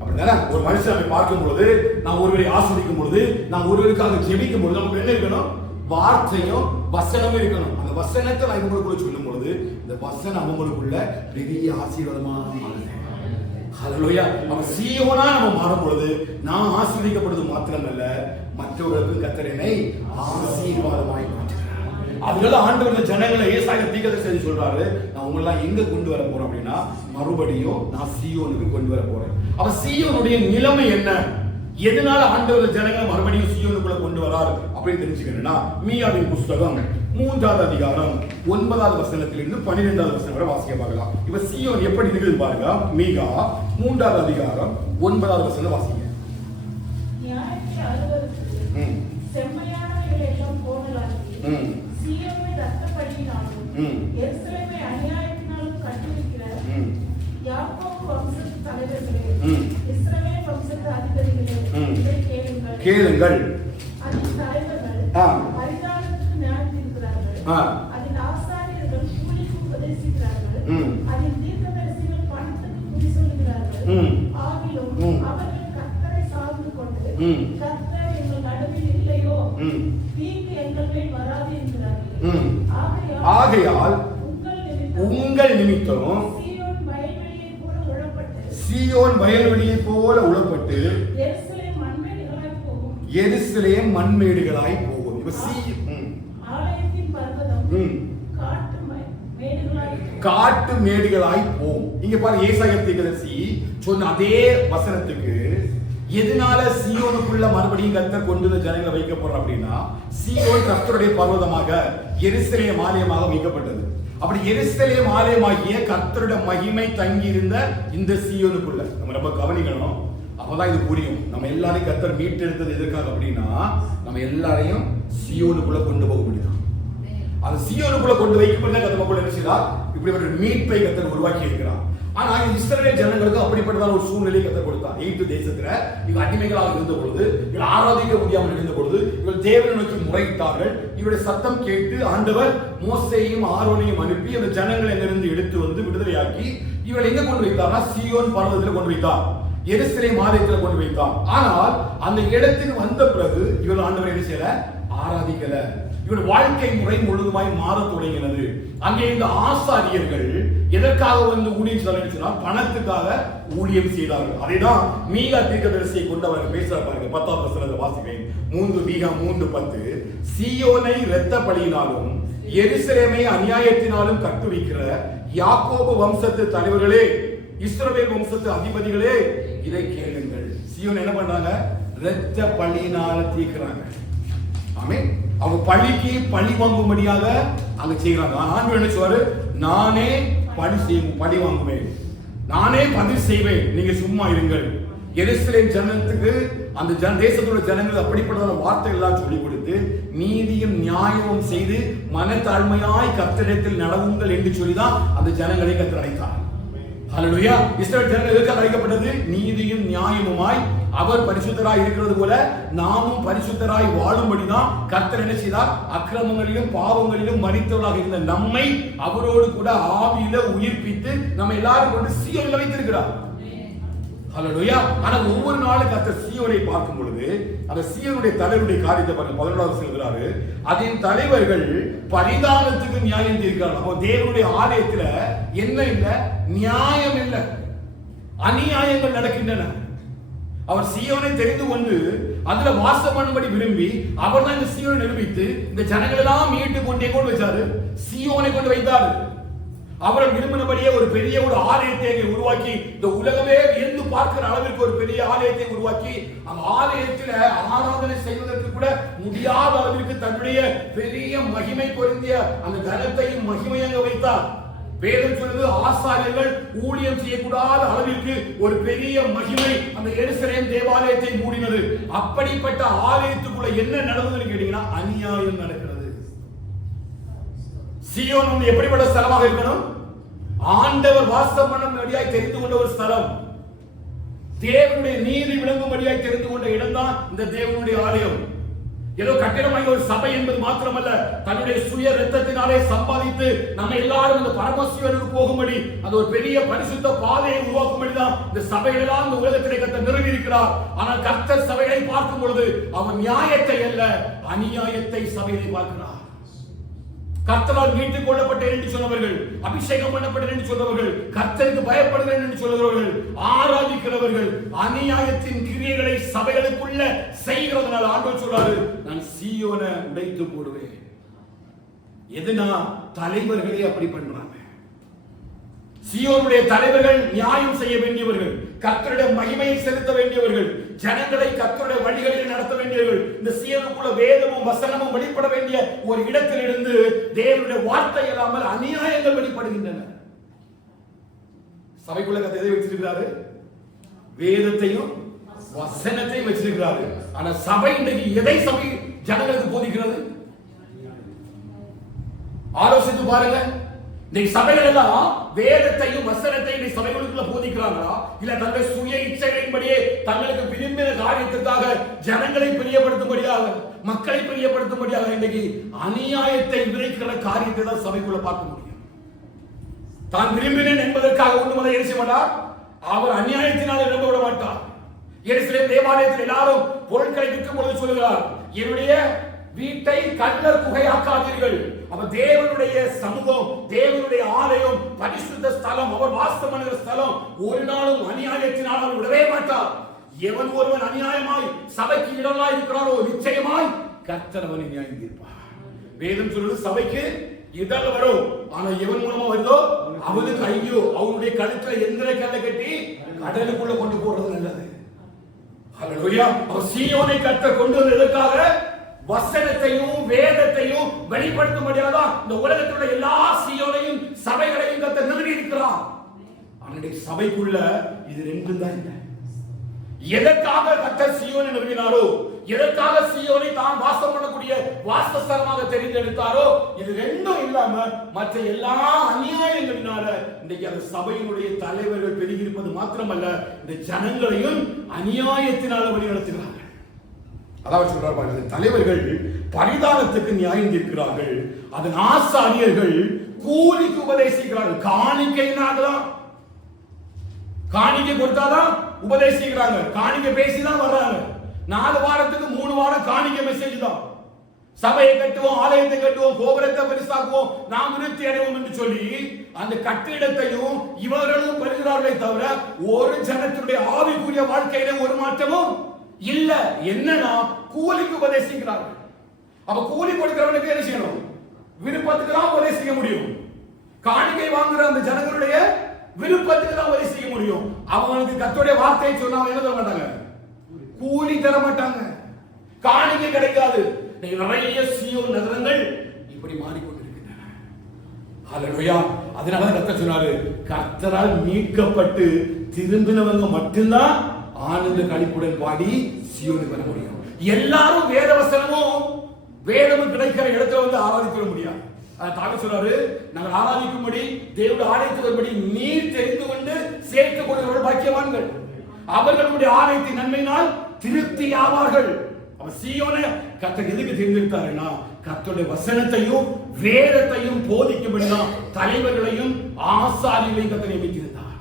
அப்படிதானே? ஒரு மனுஷனை பார்க்கும் பொழுது, நாம் ஒருவரை ஆஸ்வதிக்கும் பொழுது, நாம் ஒருவருக்காக ஜெபிக்கும் பொழுது நமக்கு என்ன இருக்கணும்? வார்த்தையும் வசனமும் இருக்கணும். அந்த வசனத்தை நான் இவங்களுக்குள்ள சொல்லும் பொழுது இந்த வசனம் அவங்களுக்குள்ள பெரிய ஆசீர்வாதமாக மாறுது. ஹல்லேலூயா. நம்ம சீயோனா நம்ம மாறும் பொழுது நான் ஆசீர்வதிக்கப்படுவது மாத்திரமல்ல, மற்றவர்களுக்கு கர்த்தர் என்னை ஆசீர்வாதமாய் மாற்றுகிறார். அதனால ஆண்டவர் ஜனங்களை ஏசாயா தீர்க்கதரிசி சொல்றாரு, நான் உங்களை எங்க கொண்டு வர போறேன் அப்படின்னா மறுபடியும் நான் சீயோனுக்கு கொண்டு வர போறேன். அவ சீயோனுடைய நிலைமை என்ன? எதனால ஆண்டவர் ஜனங்களை மறுபடியும் சீயோனுக்குள்ள கொண்டு வரார் அப்படின்னு தெரிஞ்சுக்கணும்னா மீகாவின் புஸ்தகம் 3வது அதிகாரம் 9வது வசனத்திலிருந்து 12வது வசனம் வரை வாசிக்க பார்க்கலாம். இப்ப சீயோன் எப்படி இருக்குது பாருங்க. மீகா 3வது அதிகாரம் 9வது வசனம் வாசிங்க. நியாயத்தை அருவருத்து செம்மையானவைகளை எல்லாம் கோணலாக்கி சீயோனை இரத்தப்பழியினாலும் எருசலேமை அநியாயத்தினாலும் கட்டுவிக்கிற யாக்கோபு வம்சத்து தலைவர்களே, இஸ்ரவேல் வம்சத்து அதிபதிகளே, இதை கேளுங்கள். அதின் தலைவர்கள் பரிதானத்துக்கு நியாயம் தீர்க்கிறார்கள். அதின் ஆசாரியர்கள் கூலிக்கு உபதேசிக்கிறார்கள். அதின் தீர்க்கதரிசிகள் பணத்துக்கு குறி சொல்லுகிறார்கள். ஆகிலும் அவர்கள் கர்த்தரை சார்ந்து கொண்டு, கர்த்தர் எங்கள் நடுவில் இல்லையோ, தீங்கு எங்கள் மேல் வராது என்கிறார்கள். ஆகையால் உங்கள் நிமித்தம் சீயோன் வயல்வெளியை போல உழப்பட்டு எருசலேம் மண்மேடுகளாய் போகும். ஆலயத்தின் பர்வதம் காட்டு மேடுகளாய் போம். இங்க பாருங்க, ஏசாயா தீர்க்கதரிசி சொன்ன அதே வசனத்துக்கு எதனால சீயோனுக்குள்ள மறுபடியும் கர்த்தர் கொண்டு வந்து ஜனங்களை வைக்க போறார் அப்படின்னா, சீயோன் கர்த்தருடைய பர்வதமாக எருசலேம் ஆலயமாக வைக்கப்பட்டது. அப்படி எருசலேம் ஆலயமாகிய கர்த்தருடைய மகிமை தங்கி இருந்த இந்த சீயோனுக்குள்ள நம்ம ரொம்ப கவனிக்கணும். அப்பதான் இது புரியும். நம்ம எல்லாரையும் கர்த்தர் மீட்டெடுத்தது எதற்காக அப்படின்னா, நம்ம எல்லாரையும் சீயோனுக்குள்ள கொண்டு போக முடியும். அது சீயோனுக்குள்ள கொண்டு வைக்கப்பட்ட கர்த்தர் என்ன செய்தார்? இப்படிப்பட்ட மீட்பை கர்த்தர் உருவாக்கி இருக்கிறார். ஆனா இஸ்ரவேல் ஜனங்களுக்கு அப்படிப்பட்டதான ஒரு சூழ்நிலை கர்த்தர் கொடுத்தார். எகிப்து தேசத்துல இவங்க அடிமைகளாக இருந்த பொழுது, இவர்கள் ஆராதிக்க முடியாமல் இருந்த பொழுது, இவர்கள் தேவனை நோக்கி முறையிட்டார்கள். இவருடைய சத்தம் கேட்டு ஆண்டவர் மோசேயையும் ஆரோனையும் அனுப்பி அந்த ஜனங்களை எங்கிருந்து எடுத்து வந்து விடுதலையாக்கி இவர்கள் எங்க கொண்டு வைத்தார்னா, சீயோன் பர்வதத்தில் கொண்டு வைத்தார், எருசலேம் ஆலயத்தில் கொண்டு வைத்தார். ஆனால் அந்த இடத்துக்கு வந்த பிறகு இவர்கள் ஆண்டவரை என்ன செய்யல? ஆராதிக்கல. இவருடைய வாழ்க்கை முறை முழுதுமாய் மாற தொடங்கினது. அங்கே இந்த ஆசாரியர்கள் எதற்காக வந்து ஊழியம் செய்தார்கள்? பணத்துக்காக ஊழியம் செய்தார்கள். அதைதான் மீகா தீர்க்கதரிசியை கொண்டு அவர்கள் பேசுறார் பாருங்க. 10ஆம் வசனத்தை வாசிக்கிறேன். மீகா 3:10. சீயோனை இரத்த பலியினாலும் எருசலேமை அநியாயத்தினாலும் கட்டுவிக்கிற யாக்கோபு வம்சத்து தலைவர்களே, இஸ்ரவேல் வம்சத்து அதிபதிகளே, இதை கேளுங்கள். சீயோன் என்ன பண்றாங்க? இரத்த பலியினால தீர்க்கிறாங்க. ஆமென். அவங்க பழிக்கு பழி வாங்கும்படியாக அங்க செய்யறாங்க. ஆண்டவர் என்ன சொல்றாரு? நானே பழி வாங்குவேன், நானே பதில் செய்வேன், நீங்க சும்மா இருங்கள். எருசலேம் ஜனத்துக்கு அந்த தேசத்தோட ஜனங்கள் அப்படிப்பட்ட வார்த்தை எல்லாம் சொல்லிக் கொடுத்து நீதியும் நியாயமும் செய்து மனத்தாழ்மையாய் கர்த்தரிடத்தில் நடவுங்கள் என்று சொல்லிதான் அந்த ஜனங்களை கர்த்தர் அழைத்தார். ஹல்லேலூயா. இஸ்ரவேல் ஜனங்கள் எதற்காக அழைக்கப்பட்டது? நீதியும் நியாயமுமாய் அவர் பரிசுத்தராய் இருக்கிறது போல நாமும் பரிசுத்தராய் வாழும்படிதான் கர்த்தர் என்ன செய்தார்? அக்கிரமங்களிலும் பாவங்களிலும் மரித்தவர்களாக இருந்த நம்மை அவரோடு கூட ஆவியில உயிர்ப்பித்து நம்ம எல்லாரும் கொண்டு சீயோனில் வைத்திருக்கிறார். ஹல்லேலூயா. ஆனா ஒவ்வொரு நாளும் கர்த்தர் சீயோனை பார்க்கும் பொழுது அந்த சீயோனுடைய தலைவருடைய காரியத்தை பாருங்க. 11வது சொல்கிறாரு, அதன் தலைவர்கள் பரிதானத்துக்கு நியாயம் தீர்க்கிறார்கள். அப்போ தேவனுடைய ஆலயத்துல என்ன இல்ல? நியாயம் இல்ல, அநியாயங்கள் நடக்கின்றன. அவர் சீயோனை தெரிந்து கொண்டு அதுல வாசம் பண்ணும்படி விரும்பி அவர் தான் இந்த சீயோனை நிரூபித்து இந்த ஜனங்கள் எல்லாம் மீட்டு கொண்டே கொண்டு வச்சாரு, சீயோனை கொண்டு வைத்தாரு. அவர்கள் விரும்பினபடியே ஒரு பெரிய ஒரு ஆலயத்தை உருவாக்கி இந்த உலகமே வியந்து பார்க்கிற அளவிற்கு ஒரு பெரிய ஆலயத்தை உருவாக்கி அந்த ஆலயத்தில் ஆராதனை செய்வதற்கு கூட முடியாத அளவிற்கு தன்னுடைய பெரிய மகிமை பொருந்திய அந்த கனத்தையும் மகிமையாக வைத்தார். வேதம் சொல்லுது, ஆசாரியர்கள் ஊழியம் செய்யக்கூடாத அளவிற்கு ஒரு பெரிய மகிமை அந்த எருசலேம் தேவாலயத்தை மூடினது. அப்படிப்பட்ட ஆலயத்துக்குள்ள என்ன நடந்ததுன்னு கேட்டீங்கன்னா, அநியாயம் நடக்கிறது. சீயோன் எப்படிப்பட்ட ஸ்தலமாக இருக்கணும்? ஆண்டவர் வாசம் பண்ணும்படியாய் தெரிந்து கொண்ட ஒரு ஸ்தலம், தேவனுடைய நீதி விளங்கும்படியாய் தெரிந்து கொண்ட இடம்தான் இந்த தேவனுடைய ஆலயம். ஏதோ கட்டிடமாக ஒரு சபை என்பது மாத்திரமல்ல, தன்னுடைய சுய ரத்தத்தினாலே சம்பாதித்து நம்ம எல்லாரும் இந்த பரமசிவனுக்கு போகும்படி அந்த ஒரு பெரிய பரிசுத்த பாதையை உருவாக்கும்படிதான் இந்த சபைகளெல்லாம் இந்த உலகத்திலே கர்த்தர் நிறுவி இருக்கிறார். ஆனால் கர்த்தர் சபைகளை பார்க்கும் பொழுது அவன் நியாயத்தை அல்ல, அநியாயத்தை சபையை பார்க்கிறார். கர்த்தரால் மீட்டுக் கொள்ளப்பட்டேன் என்று சொன்னவர்கள், அபிஷேகம் பண்ணப்பட்டேன் என்று சொன்னவர்கள், கர்த்தருக்கு பயப்படுகிறேன் என்று சொல்லுகிறவர்கள், ஆராதிக்கிறவர்கள் அநியாயத்தின் கிரியைகளை சபைகளுக்குள்ள செய்கிறதுனால ஆண்டவர் சொல்றாரு, நான் சீயோனை உடைத்து போடுவேன். எதுனா தலைவர்களே அப்படி பண்றாங்க. சீயோனுடைய தலைவர்கள் நியாயம் செய்ய வேண்டியவர்கள், கர்த்தருடைய மகிமையை செலுத்த வேண்டியவர்கள், ஜனங்களை கர்த்தருடைய வழிகளில் நடத்த வேண்டியவர்கள். இந்த சீயோனுக்குள்ள வேதமும் வசனமும் வெளிப்பட வேண்டிய ஒரு இடத்தில் இருந்து தேவனுடைய வார்த்தை இல்லாமல் அநியாயங்கள் வெளிப்படுகின்றன. சபைக்குள்ள கர்த்தர் எதை வச்சிருக்கிறாரு? வேதத்தையும் வசனத்தையும் வச்சிருக்கிறாரு. ஆனா சபை இன்னைக்கு எதை சபை ஜனங்களுக்கு போதிக்கிறது? ஆலோசித்து பாருங்க. இந்த சபைகள் எல்லாம் வேதத்தையும் வசனத்தையும் சபைகளுக்குள்ள போதிக்கிறாங்களா, இல்ல தங்கள் சுய இச்சைகளின்படியே தங்களுக்கு விரும்பின காரியத்திற்காக ஜனங்களை பிரியப்படுத்தும்படியாக, மக்களை பிரியப்படுத்தும்படியாக இன்றைக்கு அநியாயத்தை விதைக்கிற காரியத்தை தான் சபைக்குள்ள பார்க்க முடியும். தான் விரும்பினேன் என்பதற்காக ஒன்றும் அதை என்ன செய்ய மாட்டார்? அவர் அநியாயத்தினால் நிரம்ப விட மாட்டார். எருசலேம் தேவாலயத்தில் எல்லாரும் பொருட்களை விற்கும் பொழுது சொல்லுகிறார், என்னுடைய வீட்டை கள்ளர் குகையாக்காதீர்கள். அப்ப தேவனுடைய சமூகம், தேவனுடைய ஆலயம், பரிசுத்த ஸ்தலம், அவர் வாசம் பண்ணுகிற ஸ்தலம் ஒரு நாளும் அநியாயத்தினால் அவர் விடவே மாட்டார். எவன் ஒருவன் அநியாயமாய் சபைக்கு இடமாய் இருக்கிறாரோ நிச்சயமாய் கர்த்தர் அவனை நியாயம் தீர்ப்பார். வேதம் சொல்றது சபைக்கு இதெல்லாம் வரும். ஆனா எவன் மூலமா வருதோ அவனுக்கு ஐயோ, அவனுடைய கழுத்துல எந்திர கல்லை கட்டி கடலுக்குள்ள கொண்டு போறது நல்லது. ஹல்லேலூயா. அவர் சீயோனை கர்த்தர் கொண்டு வந்ததற்காக வசனத்தையும் வேதத்தையும் வெளிப்படுத்தும்படியாதான் இந்த உலகத்துல எல்லா சீயோனையும் சபைகளையும் கர்த்தர் நிறுவி இருக்கிறார். அவனுடைய சபைக்குள்ள இது ரெண்டும் தான் இல்லை. எதற்காக கர்த்தர் சீயோனை நிறுவினாரோ, எதற்காக சீயோனை தான் வாசம் பண்ணக்கூடிய வாசஸ்தலமாக தெரிந்தெடுத்தாரோ, இது ரெண்டும் இல்லாம மற்ற எல்லா அநியாயங்களினால இன்றைக்கு அந்த சபையினுடைய தலைவர்கள் பெருகியிருப்பது மாத்திரமல்ல, இந்த ஜனங்களையும் அநியாயத்தினால வழி நடத்துகிறார்கள். அதாவது சொல்றார்கள், தலைவர்கள் பரிதானத்துக்கு நியாயம் தீர்க்கிறார்கள், அதன் ஆசாரியர்கள் கூலிக்கு உபதேசிக்கிறார்கள். காணிக்கைனாதான், காணிக்கை கொடுத்தாதான் உபதேசிக்கிறாங்க, காணிக்கை பேசிதான் வர்றாங்க. 4 வாரத்துக்கு 3 வாரம் காணிக்கை மெசேஜ் தான். சபையை கட்டுவோம், ஆலயத்தை கட்டுவோம், கோபுரத்தை பெருசாக்குவோம், நாம் விருத்தி அடைவோம் என்று சொல்லி அந்த கட்டிடத்தையும் இவர்களும் பெறுகிறார்களே தவிர ஒரு ஜனத்தினுடைய ஆவிக்குரிய வாழ்க்கையில ஒரு மாற்றமும் இல்ல. என்னன்னா கூலிக்கு உபதேசிக்கிறார்கள். அப்ப கூலி கொடுக்கிறவனுக்கு என்ன செய்யணும்? விருப்பத்துக்கு தான் உபதேசிக்க முடியும். காணிக்கை வாங்குற அந்த ஜனங்களுடைய விருப்பத்துக்கு தான் உபதேசிக்க முடியும். அவங்களுக்கு கர்த்தருடைய வார்த்தையை சொன்னா என்ன சொல்ல மாட்டாங்க? கூலி தர மாட்டாங்க, காணிக்கை கிடைக்காது. நிறைய சீயோன் நகரங்கள் இப்படி மாறிக்கொண்டிருக்கின்றன. ஹல்லேலூயா. அதனால கர்த்தர் சொன்னாரு, கர்த்தரால் மீட்கப்பட்டு திரும்பினவங்க மட்டும்தான் ஆனந்த களிப்புடன் பாடி சீயோனுக்கு வர முடியும். எல்லாரும் வேத வசனமும் வேதமும் கிடைக்கிற இடத்துல வந்து ஆராதிக்க முடியாது. தாவீது சொல்றாரு, நாங்கள் ஆராதிக்கும்படி தேவனுடைய ஆலயத்துக்கு வரும்படி நீர் தெரிந்து கொண்டு சேர்த்துக் கொள்கிறவர்கள் பாக்கியவான்கள், அவர்களுடைய ஆலயத்தின் நன்மையினால் திருப்தி ஆவார்கள். அவர் சீயோனை கர்த்தர் எதுக்கு தேர்ந்தெடுத்தாருன்னா, கர்த்தருடைய வசனத்தையும் வேதத்தையும் போதிக்கும்படிதான் தலைவர்களையும் ஆசாரியர்களையும் கர்த்தர் நியமித்திருந்தார்.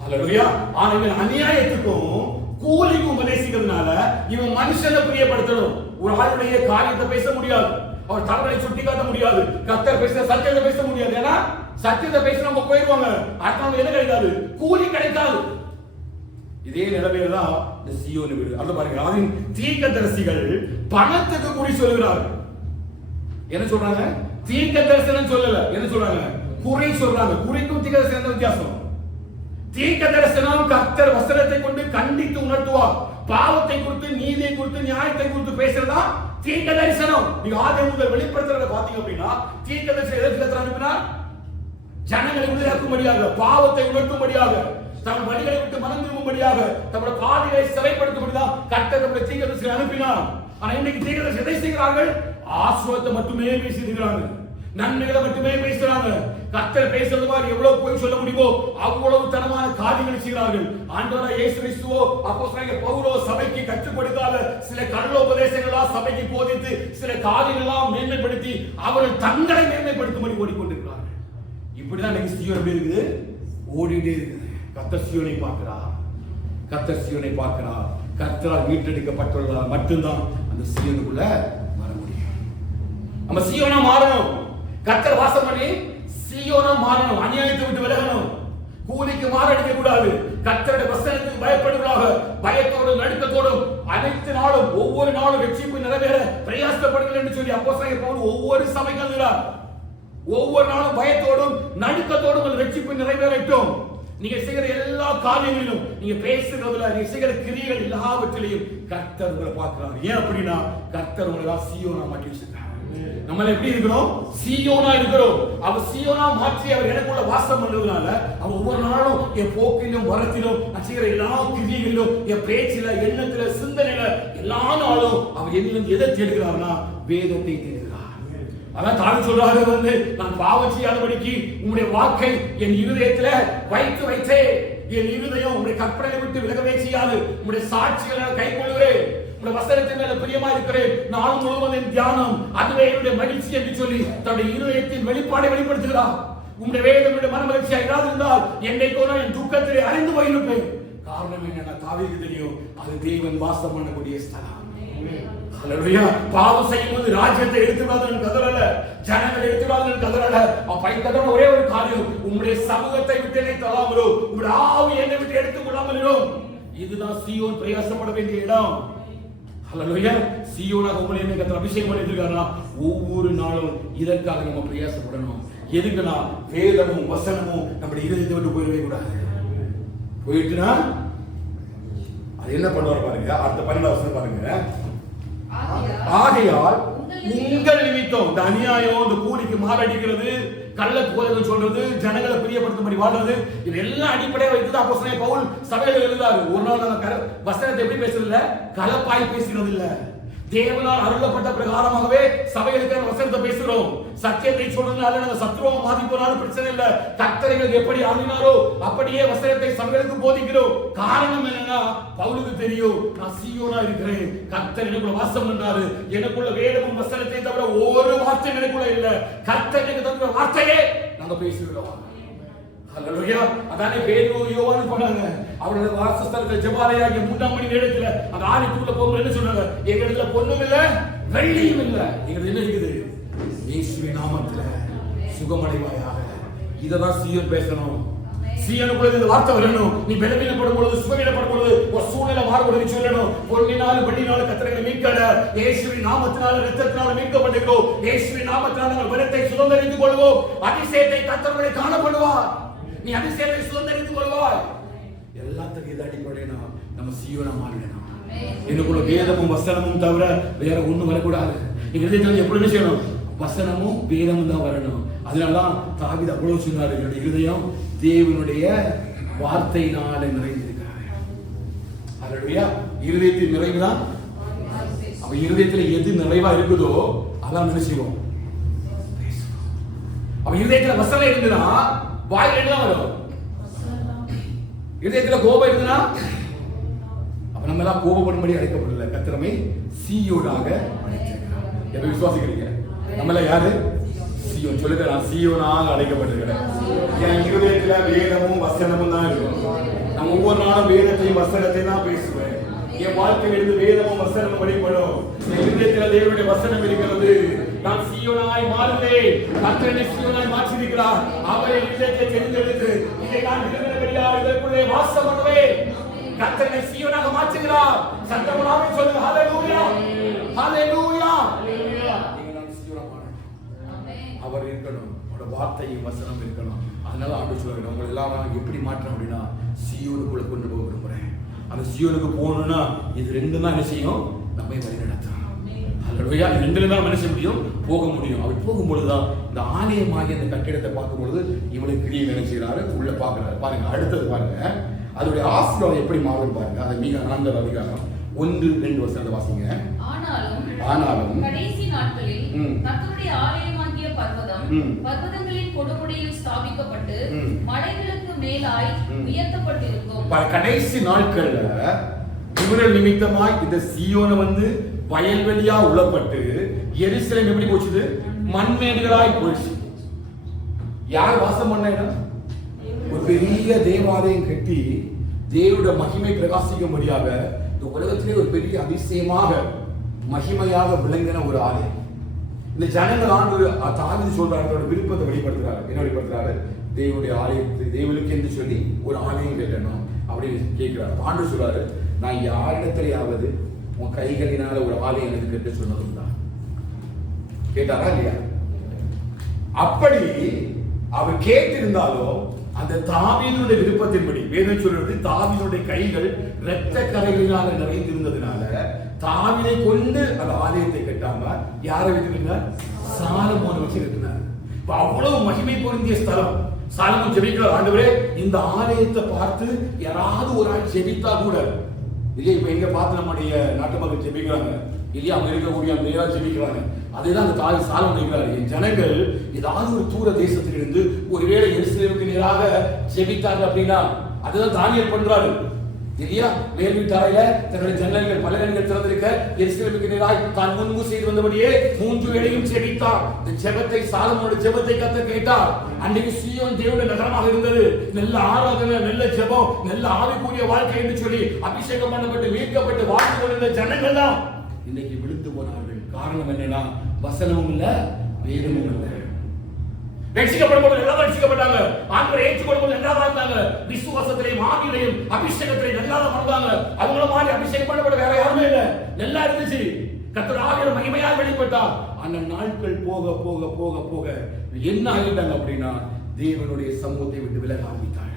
ஹல்லேலூயா. ஆனா அநியாயத்துக்கும் கூலிக்கும் உபதேசிக்கிறதுனால இவன் மனுஷனை பிரியப்படுத்தணும். ஒரு ஆளுடைய காரியத்தை பேச முடியாது, அவர் தலைவரை சுட்டி காட்ட முடியாது, கர்த்தர் பேசுற சத்தியத்தை பேச முடியாது. ஏன்னா சத்தியத்தை பேசினவங்க போயிடுவாங்க, அடுத்தவங்க என்ன கிடைக்காது? கூலி கிடைக்காது. இதே நிலைமையில தான் இந்த சீயோன் வீடு. அது பாருங்க, அதன் தீர்க்கதரிசிகள் பணத்துக்கு குறி சொல்லுகிறார்கள். என்ன சொல்றாங்க? தீர்க்க தரிசனம் சொல்லல, என்ன சொல்றாங்க? குறி சொல்றாங்க. குறிக்கும் தீர்க்க தரிசனம் வித்தியாசம். தீர்க்க தரிசனம் கர்த்தர் வசனத்தை கொண்டு கண்டித்து உணர்த்துவார். பாவத்தை குறித்து, நீதியை குறித்து, நியாயத்தை குறித்து பேசுறதா தீர்க்க தரிசனம். நீங்க ஆதியாகமம் முதல் வெளிப்படுத்துறத பாத்தீங்க அப்படின்னா, தீர்க்க தரிசனம் எதற்கு அனுப்பினார்? ஜனங்களை விடுதலையாக்கும்படியாக, பாவத்தை உணர்த்தும்படியாக, தம் வழிகளை விட்டு மனம் திரும்பும்படியாக, தம்முடைய பாதைகளை சிறைப்படுத்தும்படிதான் கர்த்தர் தம்முடைய தீர்க்கதரிசிகளை அனுப்பினார். ஆனா இன்னைக்கு தீர்க்கதரிசி எதை செய்கிறார்கள்? ஆசுவத்தை மட்டுமே பேசியிருக்கிறாங்க, நன்மைகளை மட்டுமே பேசுறாங்க. கர்த்தர் பேசுறது மாதிரி எவ்வளவு போய் சொல்ல முடியுமோ அவ்வளவு தரமான காரியங்களை செய்கிறார்கள். ஆண்டவராகிய இயேசு கிறிஸ்துவோ அப்போஸ்தலனாகிய பவுலோ சபைக்கு கற்றுக் கொடுக்காத சில கள்ளோபதேசங்களா சபைக்கு போதித்து சில காரியங்களெல்லாம் மேன்மைப்படுத்தி அவர்கள் தங்களை மேன்மைப்படுத்தும்படி ஓடிக்கொண்டிருக்கிறார்கள். இப்படிதான் இன்னைக்கு சீயோன் எப்படி இருக்குது? ஓடிட்டே இருக்குது. கர்த்தர் சீயோனை பார்க்கிறார், கர்த்தர் சீயோனை பார்க்கிறார். கர்த்தரால் மீட்டெடுக்கப்பட்டுள்ளதால் மட்டும்தான் அந்த சீயோனுக்குள்ள வர முடியும். நம்ம சீயோனா மாறணும். கர்த்தர் வாசம் பண்ணி சீயோனா மாறணும். அநியாயத்தை விட்டு விலகணும். கூலிக்கு மாரடிக்க கூடாது. கர்த்தருடைய வசனத்துக்கு பயப்படுவதாக, பயத்தோடும் நடுக்கத்தோடும் அனைத்து நாளும் ஒவ்வொரு நாளும் ரட்சிப்பு நிறைவேற பிரயாசப்படுங்கள் என்று சொல்லி அப்போஸ்தலனாகிய பவுல் ஒவ்வொரு சபைக்கு எழுதுகிறார். ஒவ்வொரு நாளும் பயத்தோடும் நடுக்கத்தோடும் ரட்சிப்பு நிறைவேறட்டும். நீங்க செய்கிற எல்லா காரியங்களிலும், நீங்க பேசுறதுல, நீங்க செய்கிற கிரியைகள் எல்லாவற்றிலையும் கர்த்தர் உங்களை பார்க்கிறார். ஏன் அப்படின்னா கர்த்தர் உங்களை சீயோனா மாற்றி வச்சிருக்கார். நம்மள எப்படி இருக்கிறோம்? சீயோனா இருக்கிறோம். அவர் சீயோனா மாற்றி அவர் எனக்குள்ள வாசம் பண்றதுனால அவர் ஒவ்வொரு நாளும் என் போக்கிலும் வரத்திலும் நான் செய்கிற எல்லா கிரியைகளிலும், என் பேச்சில, எண்ணத்துல, சிந்தனையில எல்லா நாளும் அவர் என்னிலும் எதை தேடுகிறார்னா வேதத்தை தேடுகிறார். அதான் தாவீது சொல்றாரு, வந்து நான் பாவம் செய்யாதபடிக்கு உம்முடைய வாக்கை என் இருதயத்துல வைத்து வைத்தேன். என் இருதயம் உம்முடைய கற்பனையை விட்டு விலகவே செய்யாது. உம்முடைய சாட்சிகளை கைக்கொள்கிறேன். உம்முடைய வசனத்தின் மேல பிரியமா இருக்கிறேன். நாள் முழுவதும் என் தியானம் அதுவே என்னுடைய மகிழ்ச்சி என்று சொல்லி தன்னுடைய இருதயத்தின் வெளிப்பாடை வெளிப்படுத்துகிறார். உம்முடைய வேதம் என்னுடைய மன மகிழ்ச்சியா இருந்தால் என்னைக்கோ என் துக்கத்திலே அறிந்து போயிருப்பேன். காரணம் என்னன்னா தாவீதுக்கு தெரியும், அது தேவன் வாசம் பண்ணக்கூடிய ஸ்தலம். ஹல்லேலூயா. பாவம் செய்யும்போது ராஜ்யத்தை எடுத்துவிடாதவன் கதறல, ஜனங்களை எடுத்துவிடாதவன் கதறல. அப்ப கதற ஒரே ஒரு காரியம், உம்முடைய சமூகத்தை விட்டு என்னை தள்ளாமலோ, உம்முடைய ஆவி என்னை விட்டு எடுத்துக் கொள்ளாமலோ. இதுதான் சீயோன் பிரயாசப்பட வேண்டிய இடம். ஹல்லேலூயா. சீயோனாக உங்களை என்ன கர்த்தர் அபிஷேகம் பண்ணிருக்காரா? ஒவ்வொரு நாளும் இதற்காக நம்ம பிரயாசப்படணும். எதுக்குன்னா வேதமும் வசனமும் நம்முடைய இதயத்தை விட்டு போயிடவே கூடாது. போயிட்டுனா அது என்ன பண்ணுவார் பாருங்க. அடுத்த 12 வசனம் பாருங்க. ஆகையால் உங்கள் நிமித்தம் இந்த அநியாயம், இந்த கூலிக்கு மாரடிக்கிறது, கள்ள போதகம் சொல்றது, ஜனங்களை பிரியப்படுத்தும்படி வாழ்றது, இதெல்லாம் அடிப்படையை வைத்து அப்போஸ்தலனாகிய பவுல் சபையில எழுதுறாரு. ஒரு நாள் நம்ம வசனத்தை எப்படி பேசுறது இல்ல, கலப்பாய் பேசுறது இல்ல. தேவனால் அருளப்பட்ட பிரகாரமாகவே சபைகளுக்கு வசனத்தை பேசுறோம். சத்தியத்தை சொல்றதுனால நம்ம சத்துருவம் மாறிப்போனாலும் பிரச்சனை இல்ல. கர்த்தர் எப்படி ஆடினாரோ அப்படியே வசனத்தை சபைகளுக்கு போதிக்கிறோம். காரணம் என்னன்னா, பவுலுக்கு தெரியும் நான் சீயோனா இருக்கிறேன், கர்த்தர் எனக்குள்ள வாசம் பண்றாரு, எனக்குள்ள வேதமும் வசனத்தை தவிர ஒரு வார்த்தை எனக்குள்ள இல்ல, கர்த்தர் எனக்கு தந்த வார்த்தையே நாங்க பேசுகிறோம். ஹல்லேலூயா. அதானே பேதுரு யோவான் போனாங்க. அவரோட வாசஸ்தலத்துல ஜெபாலயாகிய 3ஆம் மணி நேரத்துல அந்த ஆலயத்துக்குள்ள போகும்போது என்ன சொன்னாங்க? எங்களிடத்துல பொன்னும் இல்ல, வெள்ளியும் இல்ல, எங்களுக்கு என்ன இருக்குது? இயேசுவின் நாமத்துல சுகமடைவாயாக. இததான் சீயோன் பேசணும். சீயோனுக்குள்ள இந்த வார்த்தை வரணும். நீ பலவீனப்படும் பொழுது, சுகவீனப்படும் பொழுது, ஒரு சூழ்நிலை மாறுபடுது சொல்லணும். பொன்னினாலும் வெள்ளினாலும் கர்த்தரை மீட்கல, இயேசுவின் நாமத்தினால இரத்தத்தினால மீட்கப்பட்டிருக்கிறோம். இயேசுவின் நாமத்தினால நாங்கள் பலத்தை சுதந்தரித்துக் கொள்வோம். அதிசயத்தை கர்த்தருடைய காணப்படுவார். நீ அதிசயத்தை சுதந்தரித்துக் கொள்வாய். எல்லாத்துக்கும் இது அடிப்படைனா நம்ம சீயோனா மாறிடணும். எனக்குள்ள வேதமும் வசனமும் தவிர வேற ஒண்ணும் வரக்கூடாது. நீங்க இதயத்துல எப்படி என்ன செய்யணும்? வசனமும் வேதமும் தான் வரணும். அதனாலதான் தாவீது அவ்வளவு சொன்னாரு, என்னுடைய இருதயம் தேவனுடைய வார்த்தையினால நிறைந்திருக்கிறார். ஹல்லேலூயா. இருதயத்தின் நிறைவுதான். அப்ப இருதயத்துல எது நிறைவா இருக்குதோ அதான் என்ன செய்வோம்? அப்ப இருதயத்துல வசனம் இருக்குன்னா வாயில என்ன வரும்? இதயத்துல கோபம் இருக்குன்னா அப்ப நம்ம எல்லாம் கோபப்படும்படி அழைக்கப்படல. கர்த்தரை சீயோனாக அழைச்சிருக்கிறார். எப்ப விசுவாசிக்கிறீங்க? நம்ம எல்லாம் யாரு? சீயோன். சொல்லுங்க, நான் சீயோனாக அழைக்கப்பட்டிருக்கிறேன். என் இருதயத்துல வேதமும் வசனமும் தான் இருக்கும். நான் ஒவ்வொரு நாளும் வேதத்தையும் வசனத்தையும் தான் பேசுவேன். என் வாழ்க்கையில் இருந்து வேதமும் வசனமும் வெளிப்படும். என் இருதயத்துல தேவனுடைய வசனம் இருக்கிறது. நான் சீயோனாய் மாறுவேன். கர்த்தரை சீயோனாய் மாற்றியிருக்கிறார். அவரை இதயத்தை தெரிந்தெடுத்து இதை நான் விடுதலையாய் இதற்குள்ளே வாசம் பண்ணுவேன். கர்த்தரை சீயோனாக மாற்றுகிறார். சத்தமாக சொல்லுங்க, ஹல்லேலூயா, ஹல்லேலூயா. நீங்கள் சீயோனா மாறணும். அவர் இருக்கணும், அவருடைய வார்த்தையும் வசனம் இருக்கணும். அதனால ஆண்டு சொல்லுங்க, உங்களை எல்லாம் எப்படி மாற்றணும் அப்படின்னா சீயோனுக்குள்ள கொண்டு போக விரும்புறேன். அந்த சீயோனுக்கு போகணும்னா இது ரெண்டும் தான் என்ன செய்யும்? நம்மை வழி நடத்தும். ஹல்லேலூயா. ரெண்டுல தான் என்ன செய்ய முடியும்? போக முடியும். அவர் போகும்பொழுதுதான் இந்த ஆலயமாகிய அந்த கட்டிடத்தை பார்க்கும்பொழுது இவனுக்கு கிரியை நினைச்சுக்கிறாரு, உள்ள பார்க்கிறாரு. பாருங்க, அடுத்தது பாருங்க, அதோடைய ஆசீர்வாதம் எப்படி மாறும் பாருங்க. அது மிக 4வது அதிகாரம் 1-2 வசனத்தை வாசிங்க. ஆனாலும் கடைசி நாட்களில் கர்த்தருடைய ஆலயமாகிய பர்வதங்களின் கொடுமுடியில் ஸ்தாபிக்கப்பட்டு மலைகளுக்கு மேலாய் உயர்த்தப்பட்டிருக்கும். கடைசி நாட்கள்ல இவர்கள் நிமித்தமாய் இந்த சீயோனை வயல்வெளியா உளப்பட்டு எருசலேம் எப்படி போச்சுது? மண்மேடுகளாய் போயிடுச்சு. யார் வாசம் பண்ண இடம்? ஒரு பெரிய தேவாலயம் கட்டி தேவனுடைய மகிமை பிரகாசிக்கும்படியாக இந்த உலகத்திலே ஒரு பெரிய அதிசயமாக மகிமையாக விளங்கின ஒரு ஆலயம். இந்த ஜனங்கள் ஆண்டு தாவீது சொல்றாரு, அவரோட விருப்பத்தை வெளிப்படுத்துறாரு. என்ன வெளிப்படுத்துறாரு? தேவனுடைய ஆலயத்தை தேவனுக்கு என்று சொல்லி ஒரு ஆலயம் கட்டணும் அப்படின்னு கேட்கிறாரு. ஆண்டு சொல்றாரு, நான் யாரிடத்திலேயாவது உன் கைகளினால ஒரு ஆலயம் எனக்கு கட்ட சொன்னதும் தான். கேட்டாரா இல்லையா? அப்படி அவர் கேட்டிருந்தாலும் அந்த தாவீதுடைய விருப்பத்தின்படி வேதம் சொல்றது, தாவீதுடைய கைகள் இரத்த கரைகளினால நிறைந்திருந்ததுனால தாவீதை கொண்டு அந்த ஆலயத்தை கட்டாம யாரை வச்சிருந்தார்? சாலமோனை வச்சிருக்கிறார். அவ்வளவு மகிமை பொருந்திய ஸ்தலம். சாலமோன் ஜெபிக்கிறார், ஆண்டவரே இந்த ஆலயத்தை பார்த்து யாராவது ஒரு ஆள் ஜெபித்தா கூட இல்லையா? இப்ப எங்க பார்த்து நம்முடைய நாட்டு மக்கள் ஜெபிக்கிறாங்க இல்லையா? அவங்க இருக்கக்கூடிய அந்த ஜெபிக்கிறாங்க. அதுதான் அந்த தாய் சாலமோன் இருக்கிறார். என் ஜனங்கள் ஏதாவது ஒரு தூர தேசத்திலிருந்து ஒருவேளை எருசலேமுக்கு நேராக ஜெபித்தார்கள் அப்படின்னா அதுதான் தானியேல் பண்றாரு இல்லையா? மேல் வீட்டு அறையில தன்னுடைய ஜன்னல்கள் பலகன்கள் திறந்திருக்க எருசலேமுக்கு நேராக தான் முன்பு செய்து வந்தபடியே 3 வேளையும் ஜெபித்தார். இந்த ஜெபத்தை சாலமோனுடைய ஜெபத்தை கர்த்தர் கேட்டார். அன்றைக்கு சீயோன் தேவனுடைய நகரமாக இருந்தது. நல்ல ஆராதனை, நல்ல ஜெபம், நல்ல ஆவிக்குரிய வாழ்க்கை என்று சொல்லி அபிஷேகம் பண்ணப்பட்டு மீட்கப்பட்டு வாழ்ந்து கொண்டிருந்த ஜனங்கள் தான் இன்னைக்கு விழுந்து போனார்கள். காரணம் என்னன்னா வசனமும் இல்ல, வேதமும் இல்ல. ரட்சிக்கப்படும்போது எல்லாரும் ரட்சிக்கப்பட்டாங்க. ஆண்டவரை ஏற்றுக்கொள்ளும்போது எல்லாரும் இருந்தாங்க. விசுவாசத்திலேயும் ஆவியிலேயும் அபிஷேகத்திலேயும் எல்லாரும் வந்தாங்க. அவங்கள மாதிரி அபிஷேகம் பண்ணப்பட்ட வேற யாருமே இல்ல. நல்லா இருந்துச்சு. கர்த்தர் ஆவியானவர் மகிமையால் வெளிப்பட்டார். அந்த நாட்கள் போக போக போக போக என்ன ஆகிட்டாங்க அப்படின்னா தேவனுடைய சமூகத்தை விட்டு விலக ஆரம்பித்தாங்க.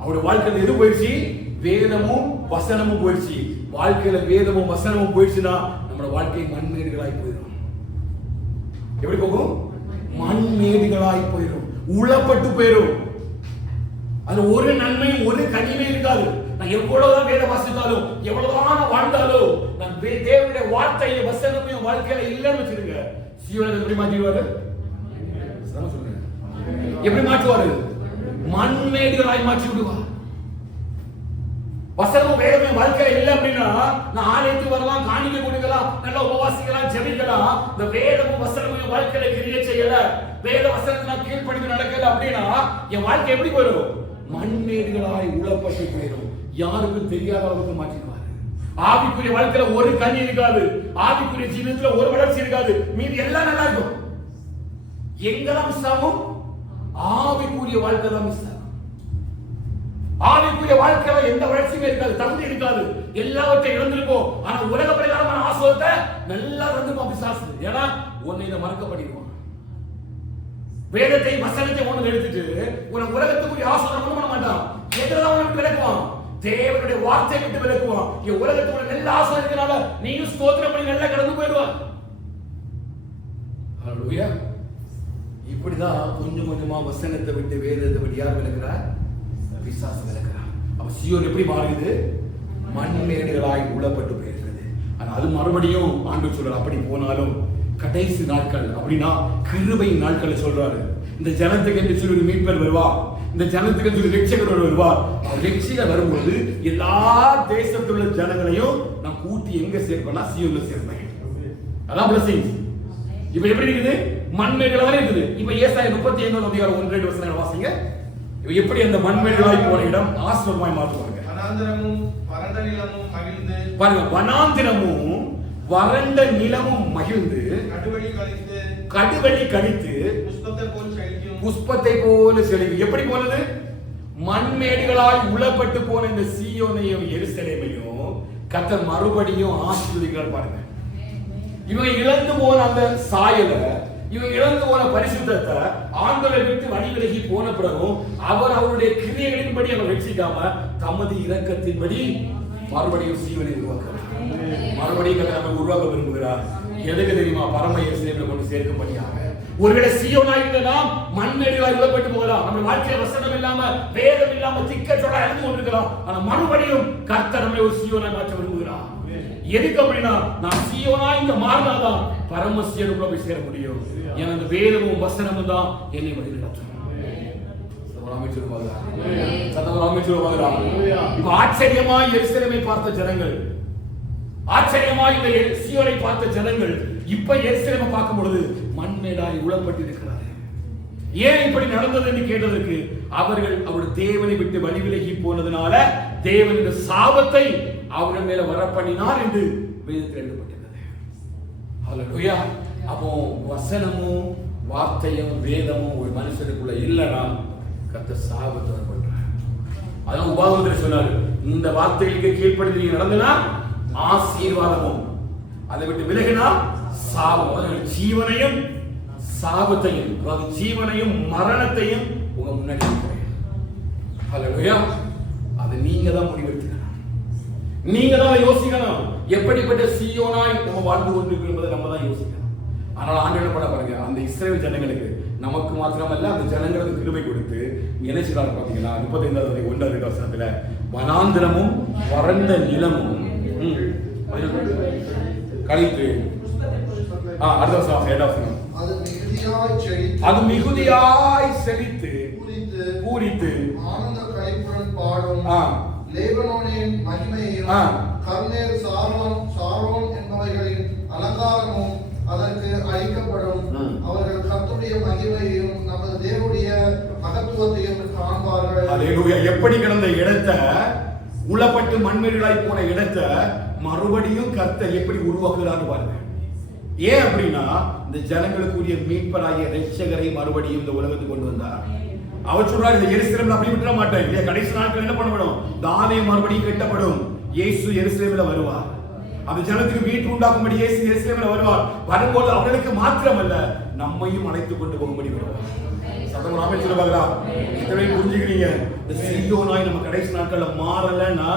அவருடைய வாழ்க்கையில எது போயிடுச்சு? வேதமும் வசனமும் போயிடுச்சு. வாழ்க்கையில வேதமும் வசனமும் போயிடுச்சுன்னா நம்மளோட வாழ்க்கை மண்மேடுகளாய் போயிடும். எப்படி போகும்? மண்மேடுகளாய் போயிடும், உளப்பட்டு போயிடும். அது ஒரு நன்மையும் ஒரு கனிமே இருக்காது. நான் எவ்வளவுதான் வேதம் வாசித்தாலும் எவ்வளவுதான் வாழ்ந்தாலும் நான் தேவனுடைய வார்த்தையை வசனமையும் வாழ்க்கையில இல்லைன்னு வச்சிருங்க, சீவனை எப்படி மாற்றிடுவாரு? சொல்லுங்க, எப்படி மாற்றுவாரு? மண்மேடுகளாய் மாற்றி விடுவார். வசனமும் வேதமும் வாழ்க்கையில இல்லை அப்படின்னா நான் ஆலயத்துக்கு வரலாம், காணிக்கை கொடுக்கலாம், நல்ல உபவாசிக்கலாம், ஜெபிக்கலாம். இந்த வேதமும் வசனமும் வாழ்க்கையில கிரியை செய்யல, வேத வசனத்தை நான் கீழ்ப்படிந்து நடக்கல அப்படின்னா என் வாழ்க்கை எப்படி போயிடும்? மண்மேடுகளாய் உளப்பட்டு போயிடும். யாருக்கும் தெரியாத அளவுக்கு மாற்றிடுவாரு. ஆவிக்குரிய வாழ்க்கையில ஒரு கனி இருக்காது, ஆவிக்குரிய ஜீவிதத்துல ஒரு வளர்ச்சி இருக்காது, மீதி எல்லாம் நல்லா இருக்கும். எங்கெல்லாம் மிஸ் ஆகும்? ஆவிக்குரிய வாழ்க்கை தான் மிஸ் ஆகும். ஆவிக்குரிய வாழ்க்கையில எந்த வளர்ச்சியுமே இருக்காது, தகுதி இருக்காது, எல்லாவற்றையும் இழந்திருப்போம். ஆனா உலக பிரகாரமான ஆசோத்தை நல்லா இருந்திருப்போம் பிசாசு. ஏன்னா உன்னை இதை மறக்க பண்ணிடுவான். வேதத்தை வசனத்தை ஒன்று எடுத்துட்டு உனக்கு உலகத்துக்குரிய ஆசோதனை பண்ண மாட்டான். எதெல்லாம் உனக்கு விளக்குவான்? தேவனுடைய வார்த்தை விட்டு விளக்குவான். என் உலகத்தோட நல்ல ஆசோதனை இருக்கனால நீயும் ஸ்தோத்திரம் பண்ணி நல்லா கடந்து போயிடுவான். ஹல்லேலூயா. இப்படிதான் கொஞ்சம் கொஞ்சமா வசனத்தை விட்டு வேதத்தை விட்டு யார் விளக்குறார்? பிசாசு விளக்குறார். அப்ப சீயோன் எப்படி மாறுது? மண்மேடுகளாய் உளப்பட்டு போயிருக்கிறது. ஆனா அது மறுபடியும் ஆண்டவர் சொல்றார், அப்படி போனாலும் கடைசி நாட்கள் அப்படின்னா கிருபை நாட்கள் சொல்றாரு. இந்த ஜனத்துக்கு என்று சொல்லி மீட்பர் வருவார், இந்த ஜனத்துக்கு சொல்லி ரட்சகர் வருவார். அவர் ரட்சகர் வரும்போது எல்லா தேசத்தில் உள்ள ஜனங்களையும் நான் கூட்டி எங்க சேர்ப்பேன்னா சீயோன்ல சேர்ப்பேன். அதான் பிளஸிங்ஸ். இப்ப எப்படி இருக்குது? மண்மேடுகளாக இருக்குது. இப்ப ஏசாயா 35 அதிகாரம் 1-2 வசனங்கள் வாசிங்க. இப்ப எப்படி அந்த மண்மேடுகளாய் போன இடம் ஆசீர்வாதமாய் மாற்றுவாங்க. வனாந்திரமும் வறண்ட நிலமும் மகிழ்ந்து பாருங்க, வனாந்திரமும் வறண்ட நிலமும் மகிழ்ந்து கடுவெளி கழித்து புஷ்பத்தை போல செழிக்கும். எப்படி போனது? மண்மேடுகளாய் உளப்பட்டு போன இந்த சீயோனையும் எருசலேமையும் கர்த்தர் மறுபடியும் ஆசீர்வதிக்கிறார். பாருங்க, இவங்க இழந்து போன அந்த சாயல, இவங்க இழந்து போன பரிசுத்தத்தை ஆண்டவரை விட்டு வழி விலகி போன பிறகும் அவர் அவருடைய கிரியைகளின்படி அவர் ரட்சிக்காம தமது இரக்கத்தின்படி மறுபடியும் சீவனை உருவாக்குறார். மறுபடியும் நம்ம உருவாக்க விரும்புகிறார். எதுக்கு தெரியுமா? பரம எருசலேமில் கொண்டு சேர்க்கும்படியாக. ஒருவேளை சீயோனாய் இருந்தனா மண்மேடுகளாய் உளப்பட்டு போகலாம், நம்ம வாழ்க்கையில வசனம் இல்லாம வேதம் இல்லாம திக்கற்றோட இருந்து கொண்டிருக்கலாம். ஆனா மறுபடியும் கர்த்தர் நம்மை ஒரு சீயோனாய் மாற்ற விரும்புகிறார். எதுக்கு அப்படின்னா நான் சீயோனாய் இந்த மாறினாதான் பரம சீயோனுக்குள்ள போய் சேர முடியும். ஏன்னா அந்த வேதமும் வசனமும் தான் என்னை வழி நடத்தும். ஆச்சரியமாய் எருசலேமை பார்த்த ஜனங்கள், ஆச்சரியமாய் இந்த சீயோனை பார்த்த ஜனங்கள் இப்ப எருசலேமை பார்க்கும் பொழுது மண்மேடாய் உளப்பட்டு இருக்கிறார்கள். ஏன் இப்படி நடந்தது என்று கேட்டதற்கு அவர்கள் அவருடைய தேவனை விட்டு வழி விலகி போனதுனால தேவனுடைய சாபத்தை அவர்கள் மேல வரப்பண்ணினார் என்று வேதத்தில் எழுதப்பட்டிருக்கிறது. ஹல்லேலூயா. அப்போ வசனமும் வார்த்தையும் வேதமும் ஒரு மனுஷனுக்குள்ள இல்லைன்னா கர்த்தர் சாபத்தை வரப்படுறார். அதான் உபாகமத்தில் சொன்னார், இந்த வார்த்தைகளுக்கு கீழ்ப்படிந்து நீங்க நடந்தனா ஆசீர்வாதமும், அதை விட்டு விலகினா சாபம். ஜீவனையும் சாபத்தையும், அதாவது ஜீவனையும் மரணத்தையும் உங்க முன்னாடி இருக்கிறேன். ஹல்லேலூயா. அதை நீங்க தான் முடிவெடுத்துக்கணும், நீங்க தான் யோசிக்கணும். எப்படிப்பட்ட சீயோனாய் நம்ம வாழ்ந்து கொண்டிருக்கிறோம் என்பதை நம்ம தான் யோசிக்கணும். ஆனால் ஆண்டவர் பண்ண பாருங்க, அந்த இஸ்ரவேல் ஜனங்களுக்கு நமக்கு மாத்திரமல்ல அந்த ஜனங்களுக்கு கிருபை கொடுத்து நினைச்சுக்காரு. பார்த்தீங்கன்னா 35 வசனத்துல வனாந்திரமும் வறண்ட நிலமும் கழித்து அடுத்த வருஷம் அது மிகுதியாய் செழித்து பூரித்து ஆனந்த கைப்புடன் பாடும் லேபனோனின் மகிமையும் கர்மேல் சாரோன் என்பவைகளின் அலங்காரமும் அதற்கு அளிக்கப்படும். அவர்கள் கர்த்தருடைய மகிமையையும் நமது தேவனுடைய மகத்துவத்தையும் காண்பார்கள். ஹல்லேலூயா. எப்படி கிடந்த இடத்தை, உளப்பட்டு மண்மேடுகளாய் போன இடத்தை மறுபடியும் கர்த்தர் எப்படி உருவாக்குகிறான்னு பாருங்க. ஏன் அப்படின்னா இந்த ஜனங்களுக்குரிய மீட்பராகிய ரட்சகரை மறுபடியும் இந்த உலகத்துக்கு கொண்டு வந்தார். அவர் சொல்றாரு, இந்த எருசலேம்ல அப்படி விட்டுற மாட்டேன். கடைசி நாட்கள் என்ன பண்ணப்படும்? தானே மறுபடியும் கட்டப்படும். இயேசு எருசலேம்ல வருவார். அந்த ஜனத்துக்கு மீட்பு உண்டாக்கும்படி இயேசு எருசலேமில் வருவார். வரும்போது அவர்களுக்கு மாத்திரமல்ல நம்மையும் அழைத்துக் கொண்டு போகும்படி வருவார். சத்தம் நாமே சொல்லுவாங்களா? எத்தனை புரிஞ்சுக்கிறீங்க? இந்த சீயோனாய் நம்ம கடைசி நாட்கள்ல மாறலன்னா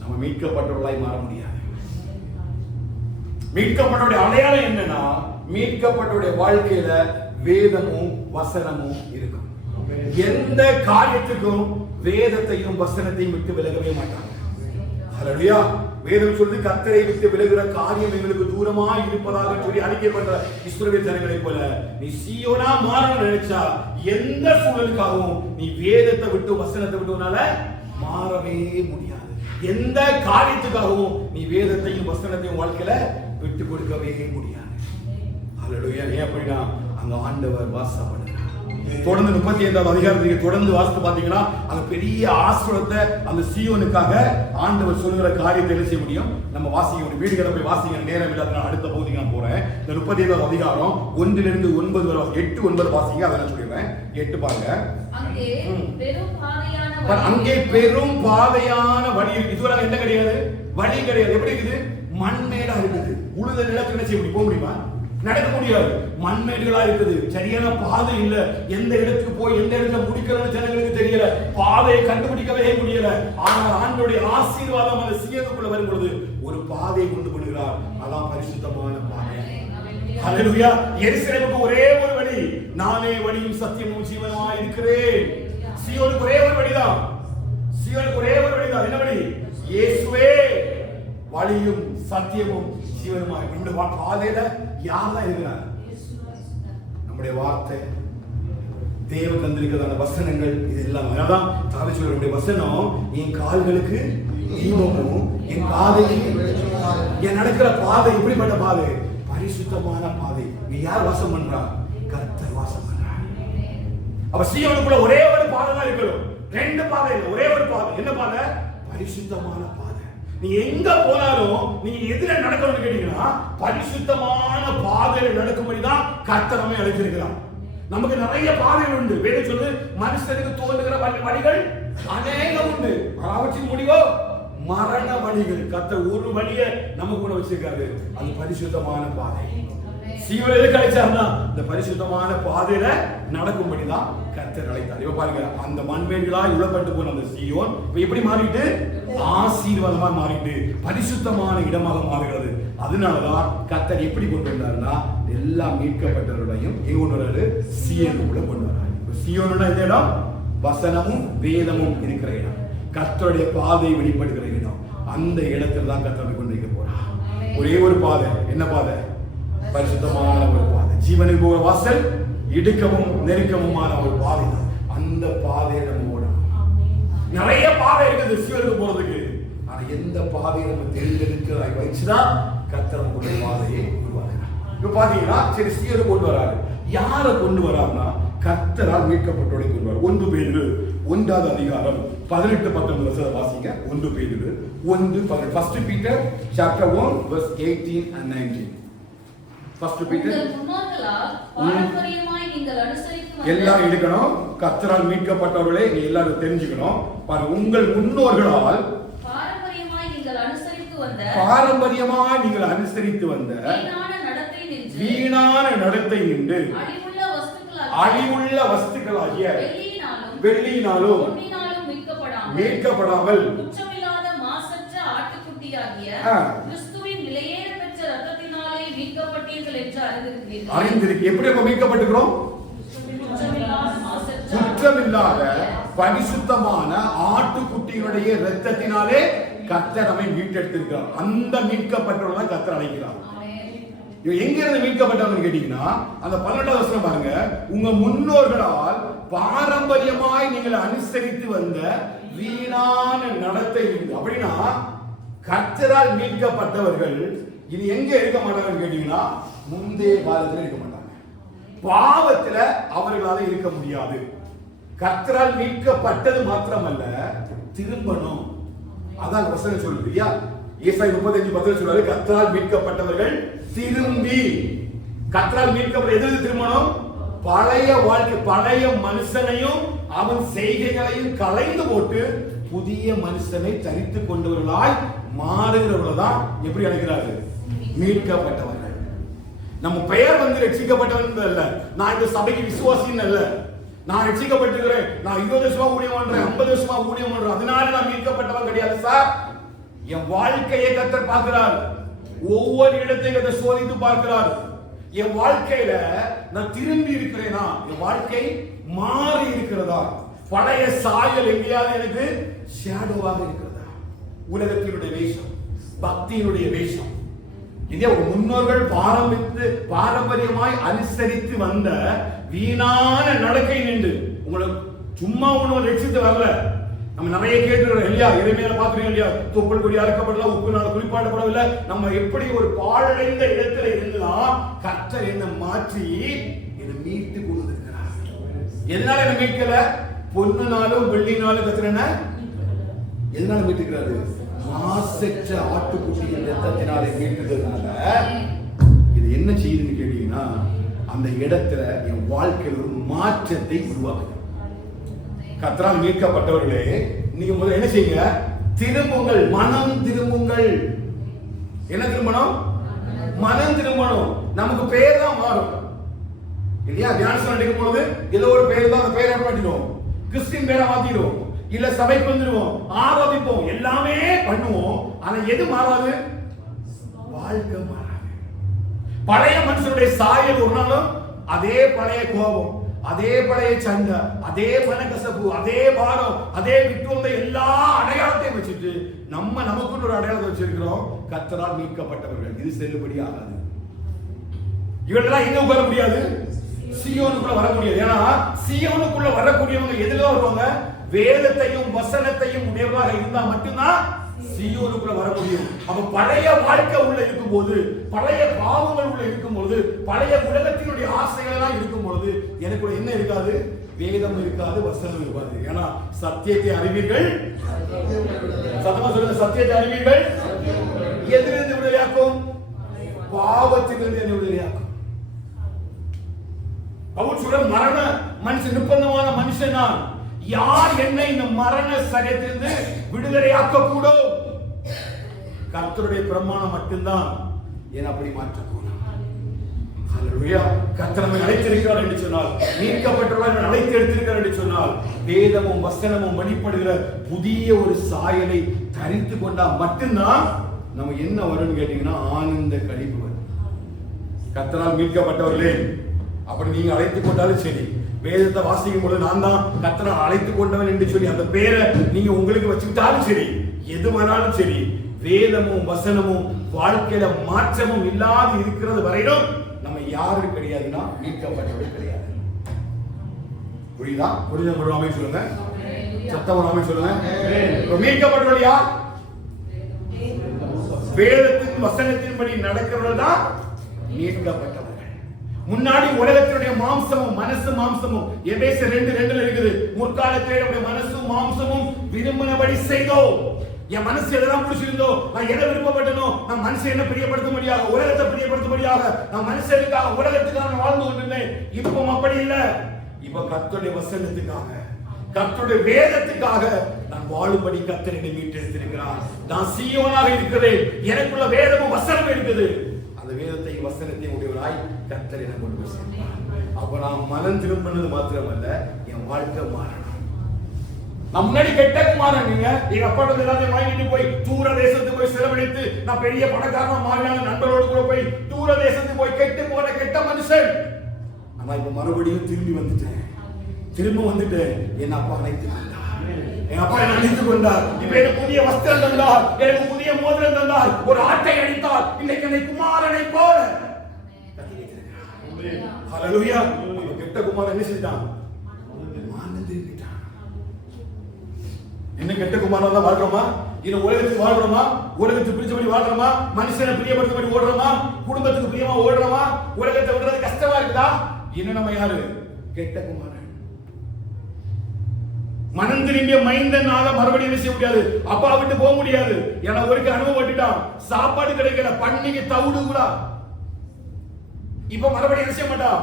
நம்ம மீட்கப்பட்டவர்களாய் மாற முடியாது. மீட்கப்பட்டவருடைய அடையாளம் என்னன்னா, மீட்கப்பட்டவருடைய வாழ்க்கையில வேதமும் வசனமும் இருக்கும். எந்த காரியத்துக்கும் வேதத்தையும் வசனத்தையும் விட்டு விலகவே மாட்டாங்க. ஹல்லேலூயா. வேதம் சொல்லி கர்த்தரை விட்டு விலகுற காரியம் எங்களுக்கு தூரமா இருப்பதாக சொல்லி அறிக்கை பண்ற இஸ்ரவேல் ஜனங்களை போல நீ சீயோனா மாறணும்னு நினைச்சா எந்த சூழலுக்காகவும் நீ வேதத்தை விட்டு வசனத்தை விட்டுனால மாறவே முடியாது. எந்த காரியத்துக்காகவும் நீ வேதத்தையும் வசனத்தையும் வாழ்க்கையில விட்டு கொடுக்கவே முடியாது. ஹல்லேலூயா. ஏன் அப்படின்னா அங்க ஆண்டவர் வாசம் பண்ணுறார். தொடர்ந்து 35வது அதிகாரத்துக்கு தொடர்ந்து வாசித்து பாத்தீங்கன்னா அந்த பெரிய ஆசீர்வாதத்தை அந்த சீயோனுக்காக ஆண்டவர் சொல்லுகிற காரியத்தை என்ன செய்ய முடியும்? நம்ம வாசிக்க வீடுகளை போய் வாசிக்க நேரம் இல்லாத அடுத்த பகுதிக்கு நான் போறேன். இந்த 35வது அதிகாரம் 1 to 9 வரை 8, 9 வாசிங்க. அதெல்லாம் சொல்லிடுறேன். 8 பாருங்க. அங்கே பெரும் பாதையான வழி இருக்கு. இதுவரை என்ன கிடையாது? வழி கிடையாது. எப்படி இருக்குது? மண்மேடா இருக்குது. உழுத நிலத்துல என்ன செய்ய முடியும்? போக முடியுமா? நடக்க முடியாது. மண்மேடுகளா இருக்குது. சரியான பாதை இல்ல. எந்த இடத்துக்கு போய் எந்த இடத்துல முடிக்கிறோம்னு ஜனங்களுக்கு தெரியல. பாதையை கண்டுபிடிக்கவே முடியல. ஆனால் ஆண்டவருடைய ஆசீர்வாதம் அந்த சீயோனுக்குள்ள வரும்பொழுது ஒரு பாதையை கொண்டு போடுகிறார். அதான் பரிசுத்தமான பாதை. ஹல்லேலூயா. எருசலேமுக்கு ஒரே ஒரு வழி. நானே வழியும் சத்தியமும் ஜீவனுமாய் இருக்கிறேன். சீயோனுக்கு ஒரே ஒரு வழிதான். சீயோனுக்கு ஒரே ஒரு வழிதான். என்ன வழி? இயேசுவே வழியும் சத்தியமும் ஜீவனுமாய். நம்முடைய பாதையில யாரெல்லாம் இருக்கிறார்? நம்முடைய வார்த்தை, தேவன் தந்திருக்கிறதான வசனங்கள், இது எல்லாம். அதான் தாவீது சொல்லுடைய வசனம் என் கால்களுக்கு தீபமும் என் பாதைக்கு வெளிச்சமுமாய். என் நடக்கிற பாதை எப்படிப்பட்ட பாதை? பரிசுத்தமான பாதை. இங்க யார் வாசம் பண்றா? கர்த்தர் வாசம் பண்றார். அப்ப சீயோனுக்குள்ள ஒரே ஒரு பாதை தான் இருக்கணும். ரெண்டு பாதை இல்லை, ஒரே ஒரு பாதை. என்ன பாதை? பரிசுத்தமான பாதை. நீ எங்க போனாலும் நீங்க எதிர நடக்கணும்னு கேட்டீங்கன்னா பரிசுத்தமான பாதையில நடக்கும்படி தான் கர்த்தர் நம்மை அழைத்திருக்கிறார். நமக்கு நிறைய பாதைகள் உண்டு. வேதம் சொல்லுது மனுஷனுக்கு தோன்றுகிற வழிகள் அநேகம் உண்டு, அவற்றின் முடிவோ மரண வழிகள். கர்த்தர் ஒரு வழியை நமக்கு கூட வச்சிருக்காரு. அது பரிசுத்தமான பாதை. சீயோன் எதுக்கு அழைச்சார்னா இந்த பரிசுத்தமான பாதையில நடக்கும்படிதான் கர்த்தர் அழைத்தார். இப்ப பாருங்க, அந்த மண்மேடுகளாய் உழப்பட்டு போன அந்த சீயோன் எப்படி மாறிட்டு? ஆசீர்வாதமா மாறிட்டு பரிசுத்தமான இடமாக மாறுகிறது. அதனாலதான் கர்த்தர் எப்படி கொண்டு வந்தாருன்னா எல்லா மீட்கப்பட்டவர்களையும் எங்க கொண்டு வர்றாரு? சீயோனுக்குள்ள கொண்டு வர்றாரு. சீயோனுன்னா இந்த இடம் வசனமும் வேதமும் இருக்கிற இடம், கர்த்தருடைய பாதை வெளிப்படுகிற இடம். அந்த இடத்துல தான் கர்த்தர் கொண்டு வைக்க போறார். ஒரே ஒரு பாதை. என்ன பாதை? பரிசுத்தமான ஒரு பாதை. ஜீவனுக்கு போகிற வாசல் இடுக்கமும் நெருக்கமுமான ஒரு பாதை தான். அந்த பாதையை நம்ம ஓடணும். நிறைய பாதை இருக்குது சீயோனுக்கு போறதுக்கு. ஆனா எந்த பாதையை நம்ம தெரிந்தெடுக்கிறதை வச்சுதான் கர்த்தர் நமக்கு பாதையை உருவாக்குறார். இப்ப பாத்தீங்கன்னா சரி, சீயோனுக்கு கொண்டு வராரு. யாரை கொண்டு வராருன்னா கர்த்தரால் மீட்கப்பட்டவரை கொண்டு வரார். 1 பேதுரு 1வது அதிகாரம் 18-19 வாசிங்க. 1 பேதுரு 1:18. First Peter chapter 1 verse 18 and 19. எல்லாம் எடுக்கணும். கர்த்தரால் மீட்கப்பட்டவர்களே நீ எல்லாரும் தெரிஞ்சுக்கணும். பாருங்க, உங்கள் முன்னோர்களால் பாரம்பரியமாய் நீங்கள் அனுசரித்து வந்த வீணான நடத்தை நின்று அழிவுள்ள வஸ்துக்களாகிய வெள்ளியினாலும் மீட்கப்படாமல் அறிந்திருக்கு. எப்படி நம்ம மீட்கப்பட்டுக்கிறோம்? குற்றமில்லாத பரிசுத்தமான ஆட்டுக்குட்டிகளுடைய இரத்தத்தினாலே கர்த்தர் நம்மை மீட்டெடுத்திருக்கிறார். அந்த மீட்கப்பட்டவர்கள் கர்த்தர் அழைக்கிறார். எங்க இருந்து மீட்கப்பட்டவங்க கேட்டீங்கன்னா அந்த 12வது வசனம் பாருங்க. உங்க முன்னோர்களால் பாரம்பரியமாய் நீங்கள் அனுசரித்து வந்த வீணான நடத்தை இருந்து. அப்படின்னா கர்த்தரால் மீட்கப்பட்டவர்கள் இது எங்க இருக்க மாட்டாங்கன்னு கேட்டீங்கன்னா முந்தைய காலத்துல இருக்க மாட்டாங்க. பாவத்துல அவர்களால இருக்க முடியாது. கர்த்தரால் மீட்கப்பட்டது மாத்திரமல்ல, திரும்பணும். அதான் வசனம் சொல்லுது இல்லையா? ஏசாயா 35:10 சொல்றாரு, கர்த்தரால் மீட்கப்பட்டவர்கள் திரும்பி. கர்த்தரால் மீட்கப்பட்ட எது திரும்பணும்? பழைய வாழ்க்கை, பழைய மனுஷனையும் அவன் செய்கைகளையும் களைந்து போட்டு புதிய மனுஷனை தரித்துக் கொண்டவர்களாய் மாறுகிறவர்கள் தான் எப்படி அழைக்கிறாரு? மீட்கப்பட்டவர்கள். நம்ம பெயர் வந்து ரட்சிக்கப்பட்டவன் அல்ல. நான் இந்த சபைக்கு விசுவாசின்னு அல்ல. நான் ரட்சிக்கப்பட்டிருக்கிறேன், நான் 20 வருஷமா ஊழியம் பண்றேன், 50 வருஷமா ஊழியம் பண்றேன், அதனால நான் மீட்கப்பட்டவன் கிடையாது சார். என் வாழ்க்கையை கர்த்தர் பார்க்கிறார். ஒவ்வொரு இடத்தையும் கர்த்தர் சோதித்து பார்க்கிறார். என் வாழ்க்கையில நான் திரும்பி இருக்கிறேனா? என் வாழ்க்கை மாறி இருக்கிறதா? பழைய சாயல் எங்கேயாவது எனக்கு ஷேடோவாக இருக்கிறதா? உலகத்தினுடைய வேஷம், பக்தியினுடைய வேஷம், இதே முன்னோர்கள் பாரம்பரியமாய் அனுசரித்து வந்த வீணான நடக்கை நின்று உங்களை சும்மா ஒண்ணு ரட்சித்து வரல. நம்ம நிறைய கேட்டுறோம் இல்லையா? இறைமையில பாக்குறீங்க இல்லையா? தொப்புள் கொடி அறுக்கப்படல, உப்புனால குளிப்பாட்டப்படவில்லை. நம்ம எப்படி ஒரு பாழடைந்த இடத்துல இருந்துதான் கர்த்தர் என்ன மாற்றி என்னை மீட்டு கொடுத்திருக்கிறார். எதனால என்ன மீட்கல? பொன்னுனாலும் வெள்ளினாலும் கர்த்தர் என்ன எதனால மீட்டுக்கிறாரு? மாசற்ற ஆட்டுக்குட்டியின் ரத்தத்தினாலே மீட்டுகிறதுனால இது என்ன செய்யுதுன்னு கேட்டீங்கன்னா, அந்த இடத்துல என் வாழ்க்கையில் ஒரு மாற்றத்தை உருவாக்குது. கர்த்தரால் மீட்கப்பட்டவர்களே, நீங்க முதல்ல என்ன செய்யுங்க? திரும்புங்கள், மனம் திரும்புங்கள். என்ன திரும்பணும்? மனம் திரும்பணும். நமக்கு பேர் தான் மாறும் இல்லையா? தியானம் நடக்கும் பொழுது ஏதோ ஒரு பேர் தான், அந்த பேரை மாற்றிடுவோம், கிறிஸ்டின் பேரை மாத்திடுவோம், இல்ல சபைக்கு வந்துடுவோம், ஆராதிப்போம், எல்லாமே பண்ணுவோம். ஆனா எது மாறாது? வாழ்க்கை மாறாது. பழைய மனுஷனுடைய சாயல் ஒரு நாளும் அதே பழைய கோபம், அதே பழைய சண்டை, அதே மனக்கசப்பு, அதே பாரம், அதே விட்டு வந்த எல்லா அடையாளத்தையும் வச்சுட்டு நமக்குன்னு ஒரு அடையாளத்தை வச்சிருக்கிறோம். கர்த்தரால் மீட்கப்பட்டவர்கள். இது செல்லுபடி ஆகாது. இவர்களெல்லாம் எங்க வர முடியாது? சீயோனுக்குள்ள வர முடியாது. ஏன்னா சீயோனுக்குள்ள வரக்கூடியவங்க எதுல வருவாங்க? வேதத்தையும் வசனத்தையும் உடையவராக இருந்தா மட்டும்தான் சீயோனுக்குள்ள வர முடியும். அப்ப பழைய வாழ்க்கை உள்ள இருக்கும் போது, பழைய பாவங்கள் உள்ள இருக்கும் பொழுது, பழைய உலகத்தினுடைய ஆசைகள் எல்லாம் இருக்கும் பொழுது எனக்கு என்ன இருக்காது? வேதம் இருக்காது, வசனம் இருக்காது. ஏன்னா சத்தியத்தை அறிவீர்கள், சத்தமா சொல்லுங்க, சத்தியத்தை அறிவீர்கள். எதிலிருந்து விடுதலையாக்கும்? பாவத்திலிருந்து என்ன விடுதலையாக்கும்? பவுல் சொல்ற மரண மனுஷன், நிர்பந்தமான மனுஷன் நான். யார் என்னை இந்த மரண சரியத்திலிருந்து விடுதலையாக்க கூடும்? கர்த்தருடைய பிரமாணம் மட்டும்தான் என்னை அப்படி மாற்றக்கூடும். ஹல்லேலூயா. கர்த்தர் நம்மை அழைத்திருக்கிறார் என்று சொன்னால், மீட்கப்பட்டவர்கள் அழைத்து எடுத்திருக்கிறார் என்று சொன்னால், வேதமும் வசனமும் வெளிப்படுகிற புதிய ஒரு சாயலை தரித்து கொண்டா மட்டும்தான் நம்ம என்ன வரும்னு கேட்டீங்கன்னா ஆனந்த களிப்பு வரும். கர்த்தரால் மீட்கப்பட்டவர்களே, அப்படி நீங்க அழைத்துக் கொண்டாலும் சரி, வேதத்தை வாசிக்கும் பொழுது நான் தான் கர்த்தரால் அழைத்துக் கொண்டவன் என்று சொல்லி அந்த பேரை நீங்க உங்களுக்கு வச்சுக்கிட்டாலும் சரி, எது வேணாலும் சரி, வேதமும் வசனமும் வாழ்க்கையில மாற்றமும் இல்லாது இருக்கிறது வரையிலும் நம்ம யாரும் கிடையாதுன்னா மீட்கப்பட்டவர்கள் கிடையாது. புரியுதா? புரிஞ்ச சொல்லுங்க, சத்தம் சொல்லுங்க. மீட்கப்பட்டவர்கள் யார்? வேதத்தின் வசனத்தின்படி நடக்கிறவர்கள் தான் மீட்கப்பட்டவர்கள். முன்னாடி உலகத்தினுடைய மாம்சமும் மனசு மாம்சமும் எபேசியர் 2:2 இருக்குது. முற்காலத்திலே நம்முடைய மனசும் மாம்சமும் விரும்பினபடி செய்தோம். என் மனசு எதெல்லாம் பிடிச்சிருந்தோ, நான் எதை விருப்பப்பட்டனோ, நான் மனுஷன் என்ன பிரியப்படுத்த முடியாது, உலகத்தை பிரியப்படுத்த முடியாது, நான் மனுஷனுக்காக உலகத்துக்காக வாழ்ந்து கொண்டிருந்தேன். இப்போ அப்படி இல்லை. இப்ப கர்த்தருடைய வசனத்துக்காக, கர்த்தருடைய வேதத்துக்காக நான் வாழும்படி கர்த்தர் என்னை மீட்டெடுத்திருக்கிறார். நான் சீயோனாக இருக்கிறேன், எனக்குள்ள வேதமும் வசனம் இருக்குது. அந்த வேதத்தை வசனத்தை உடையவராய் கர்த்தர் என்னை கொண்டு போய் சேர்த்தார். அப்ப நான் மனம் திரும்பினது மாத்திரமல்ல, என் வாழ்க்கை மாறணும். நான் முன்னாடி கெட்ட குமாரன், நீங்க எங்க அப்பா எல்லாத்தையும் வாங்கிட்டு போய் தூர தேசத்துக்கு போய் செலவழித்து நான் பெரிய பணக்காரனா மாறினாலும் நண்பரோடு கூட போய் தூர தேசத்துக்கு போய் கெட்டு போன கெட்ட மனுஷன். ஆனா இப்ப மறுபடியும் திரும்பி வந்துட்டேன். திரும்ப வந்துட்டு என் அப்பா அழைத்து கொண்டார், என் அப்பா என்னை அழைத்து கொண்டார். இப்ப எனக்கு புதிய வஸ்திரம் தந்தார், எனக்கு புதிய மோதிரம் தந்தார், ஒரு ஆட்டை அடித்தார். இன்னைக்கு என்னை குமாரனை போல ஹல்லேலூயா. கெட்ட குமாரன் என்ன செஞ்சான்? இன்னும் கெட்ட குமாரன் தான் வாழ்றோமா? இன்னும் உலகத்துக்கு வாழ்றோமா? உலகத்துக்கு பிடிச்சபடி வாழ்றோமா? மனுஷனை பிரியப்படுத்தபடி ஓடுறோமா? குடும்பத்துக்கு பிரியமா ஓடுறோமா? உலகத்தை விடுறது கஷ்டமா இருக்குதா? இன்னும் நம்ம யாரு? கெட்ட குமாரன். மனம் திரும்பிய மைந்தனால மறுபடியும் என்ன செய்ய முடியாது? அப்பா விட்டு போக முடியாது. ஏன்னா ஒருக்கு அனுபவப்பட்டுட்டான், சாப்பாடு கிடைக்கல, பண்ணிக்கு தவிடுங்களா. இப்ப மறுபடியும் என்ன செய்ய மாட்டான்?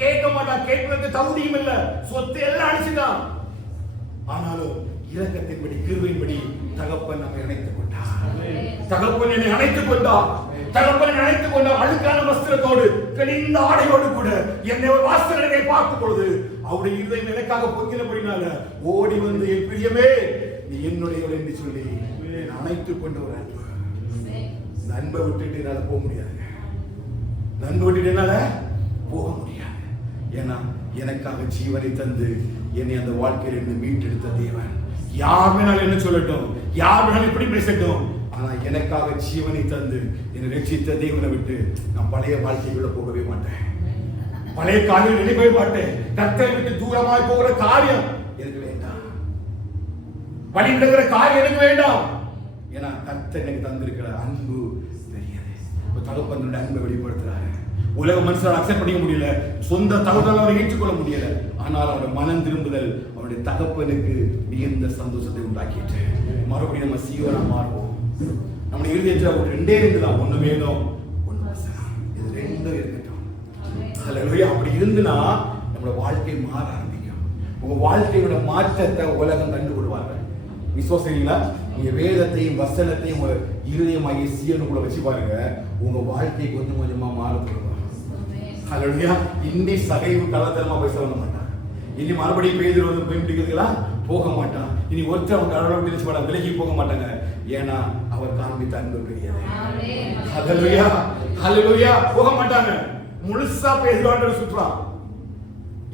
கேட்க மாட்டான். கேட்கறதுக்கு தகுதியும் இல்ல, சொத்து எல்லாம் அழிச்சுட்டான். ஆனாலும் இரக்கத்தின்படி கிருபையின்படி தகப்பன் நம்மை அணைத்துக் கொண்டார். தகப்பன் என்னை அணைத்துக் கொண்டார். தகப்பன் அணைத்துக் கொண்டார். அழுக்கான வஸ்திரத்தோடு கிழிந்த ஆடையோடு கூட என்னை ஒரு வாசகரை பார்க்கும் பொழுது அவருடைய இதயம் எனக்காக பொங்கினபடினால ஓடி வந்து என் பிரியமே நீ என்னுடையவள் என்று சொல்லி அணைத்துக் கொண்டு ஒரு அன்பு. நண்பை விட்டுட்டு என்னால போக முடியாது. நண்பை விட்டுட்டு என்னால போக முடியாது. ஏன்னா எனக்காக ஜீவனை தந்து என்னை அந்த வாழ்க்கையிலிருந்து மீட்டெடுத்த தேவன். யார் வேணாலும் என்ன சொல்லட்டும், யார் வேணாலும் இப்படி பேசட்டும், ஆனா எனக்காக ஜீவனை தந்து என்னை ரட்சித்த தேவனை விட்டு நான் பழைய வாழ்க்கைக்குள்ள போகவே மாட்டேன். பழைய காரியம் நினைக்கவே மாட்டேன். கர்த்தரை விட்டு தூரமாய் போகிற காரியம் எனக்கு வேண்டாம். வழி விடுகிற காரியம் எனக்கு வேண்டாம். ஏன்னா கர்த்தர் எனக்கு தந்திருக்கிற அன்பு பெரியது. இப்ப தகப்பனுடைய அன்பை வெளிப்படுத்துறாரு. உலக மனுஷனால் அக்செப்ட் பண்ணிக்க முடியல, சொந்த தகவலால் அவரை ஏற்றுக்கொள்ள முடியல. ஆனால் அவருடைய மனம் திரும்புதல் அவருடைய தகப்பனுக்கு மிகுந்த சந்தோஷத்தை உண்டாக்கிட்டு மறுபடியும் நம்ம சீவனா மாறுவோம். நம்முடைய இறுதியத்தில் ஒரு ரெண்டே ரெண்டு தான், ஒண்ணு வேணும், ஒண்ணு வசனம். இது ரெண்டும் இருக்கட்டும். ஹல்லேலூயா. அப்படி இருந்துனா நம்மளோட வாழ்க்கை மாற ஆரம்பிக்கும். உங்க வாழ்க்கையோட மாற்றத்தை உலகம் கண்டு கொள்வார்கள். விசுவாசீங்களா? நீங்க வேதத்தையும் வசனத்தையும் இருதயமாகிய சீரனுக்குள்ள வச்சு பாருங்க, உங்க வாழ்க்கை கொஞ்சம் கொஞ்சமா மாற தொடங்கும். ஹல்லேலூயா. இன்னி சகைவு கள்ளத்தனமா போய் சொல்ல மாட்டான். இனி மறுபடியும் பேதுரு வந்து போய் பிடிக்கிறதுலாம் போக மாட்டான். இனி ஒருத்தர் அவங்க கடவுளை பிடிச்சு மாட்டாங்க, விலகி போக மாட்டாங்க. ஏன்னா அவர் காண்பித்த அன்பு பெரியது. ஹல்லேலூயா. ஹல்லேலூயா. போக மாட்டாங்க. முழுசா பேதுருவாண்ட சுற்றுறான்.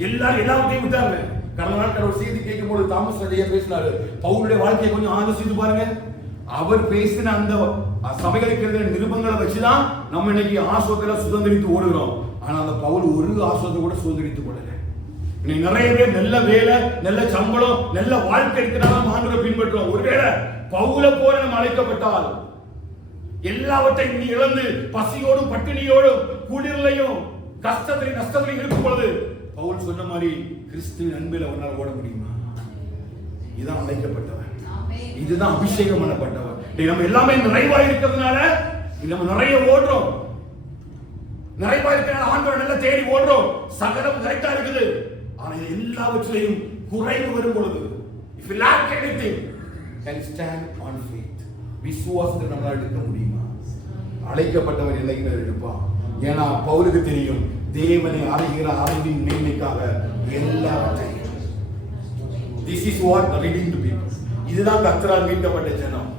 எல்லாரும் எல்லாத்தையும் விட்டாங்க. கடந்த நாட்கள் ஒரு செய்தி கேட்கும் போது தாமஸ் ஐயா பேசினாரு. பவுலுடைய வாழ்க்கையை கொஞ்சம் ஆலோசித்து பாருங்க. அவர் பேசின அந்த சபைகளுக்கு இருக்கிற நிருபங்களை வச்சுதான் நம்ம இன்னைக்கு ஆசோத்துல சுதந்திரித்து ஓடுகிறோம். ஆனா அந்த பவுல் ஒரு ஆசோத்தை கூட சுதந்திரித்துக் கொள்ளல. இன்னைக்கு நிறைய பேர் நல்ல வேலை, நல்ல சம்பளம், நல்ல வாழ்க்கை இருக்கிறனால ஆண்டவரை பின்பற்றுவோம். ஒருவேளை பவுல போல நம்ம அழைக்கப்பட்டால் எல்லாவற்றையும் நீ இழந்து பசியோடும் பட்டினியோடும் குளிர்லையும் கஷ்டத்திலையும் நஷ்டத்திலையும் இருக்கும் பொழுது பவுல் சொன்ன மாதிரி கிறிஸ்துவின் அன்பில் அவனால் ஓட முடியுமா? இதுதான் அழைக்கப்பட்டவன், இதுதான் அபிஷேகம் பண்ணப்பட்டவன். நம்ம எல்லாமே நிறைவா இருக்கிறதுனால நம்ம நிறைய ஓடுறோம். நிறைவா இருக்கிற ஆண்டவரை நல்லா தேடி ஓடுறோம். சகலம் கரெக்டா இருக்குது. ஆனா எல்லாவற்றிலையும் குறைவு வரும் பொழுது if you lack anything can stand on faith. விசுவாசத்தை நம்மளால எடுக்க முடியுமா? அழைக்கப்பட்டவன் என்னைக்கு எடுப்பான். ஏன்னா பவுலுக்கு தெரியும் தேவனை அறிகிற அறிவின் மேன்மைக்காக எல்லாவற்றையும். This is what the redeemed people. இதுதான் கர்த்தரால் மீட்கப்பட்ட ஜனம்.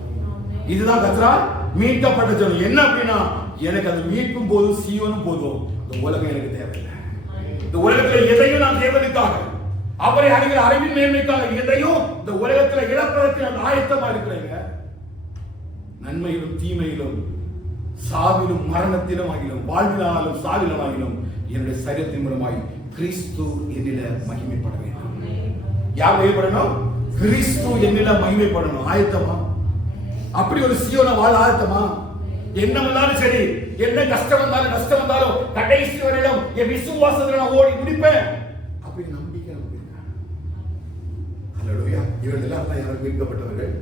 இதுதான் கர்த்தரால் மீட்கப்பட்ட ஜனம். என்ன அப்படின்னா எனக்கு அது மீட்கும் போது சீயோனும் போதும். இந்த உலகம் எனக்கு தேவையில்லை. இந்த உலகத்தில் எதையும் நான் தேவனுக்காக, அவரை அறிகிற அறிவின் மேன்மைக்காக எதையும் இந்த உலகத்தில் இழப்பதற்கு நான் ஆயத்தமா இருக்கிறேங்க. நன்மையிலும் தீமையிலும் சாவிலும் மரணத்திலும் ஆகிலும் வாழ்விலானாலும் சாவிலும் ஆகிலும் என்னுடைய சரீரத்தின் மூலமாய் கிறிஸ்து என்னில மகிமைப்பட வேண்டும். யார் மகிமைப்படணும்? கிறிஸ்து என்னில மகிமைப்படணும். ஆயத்தமா? அப்படி ஒரு சீயோனை வாழ ஆயத்தமா? என்ன வந்தாலும் சரி, என்ன கஷ்டம் வந்தாலும் நஷ்டம் வந்தாலும் கடைசி வரையிலும் என் விசுவாசத்துல நான் ஓடி முடிப்பேன் அப்படி நம்பிக்கை நமக்கு இருக்கா? ஹல்லேலூயா. இவர்கள் எல்லாம் யாரும் மீட்கப்பட்டவர்கள்,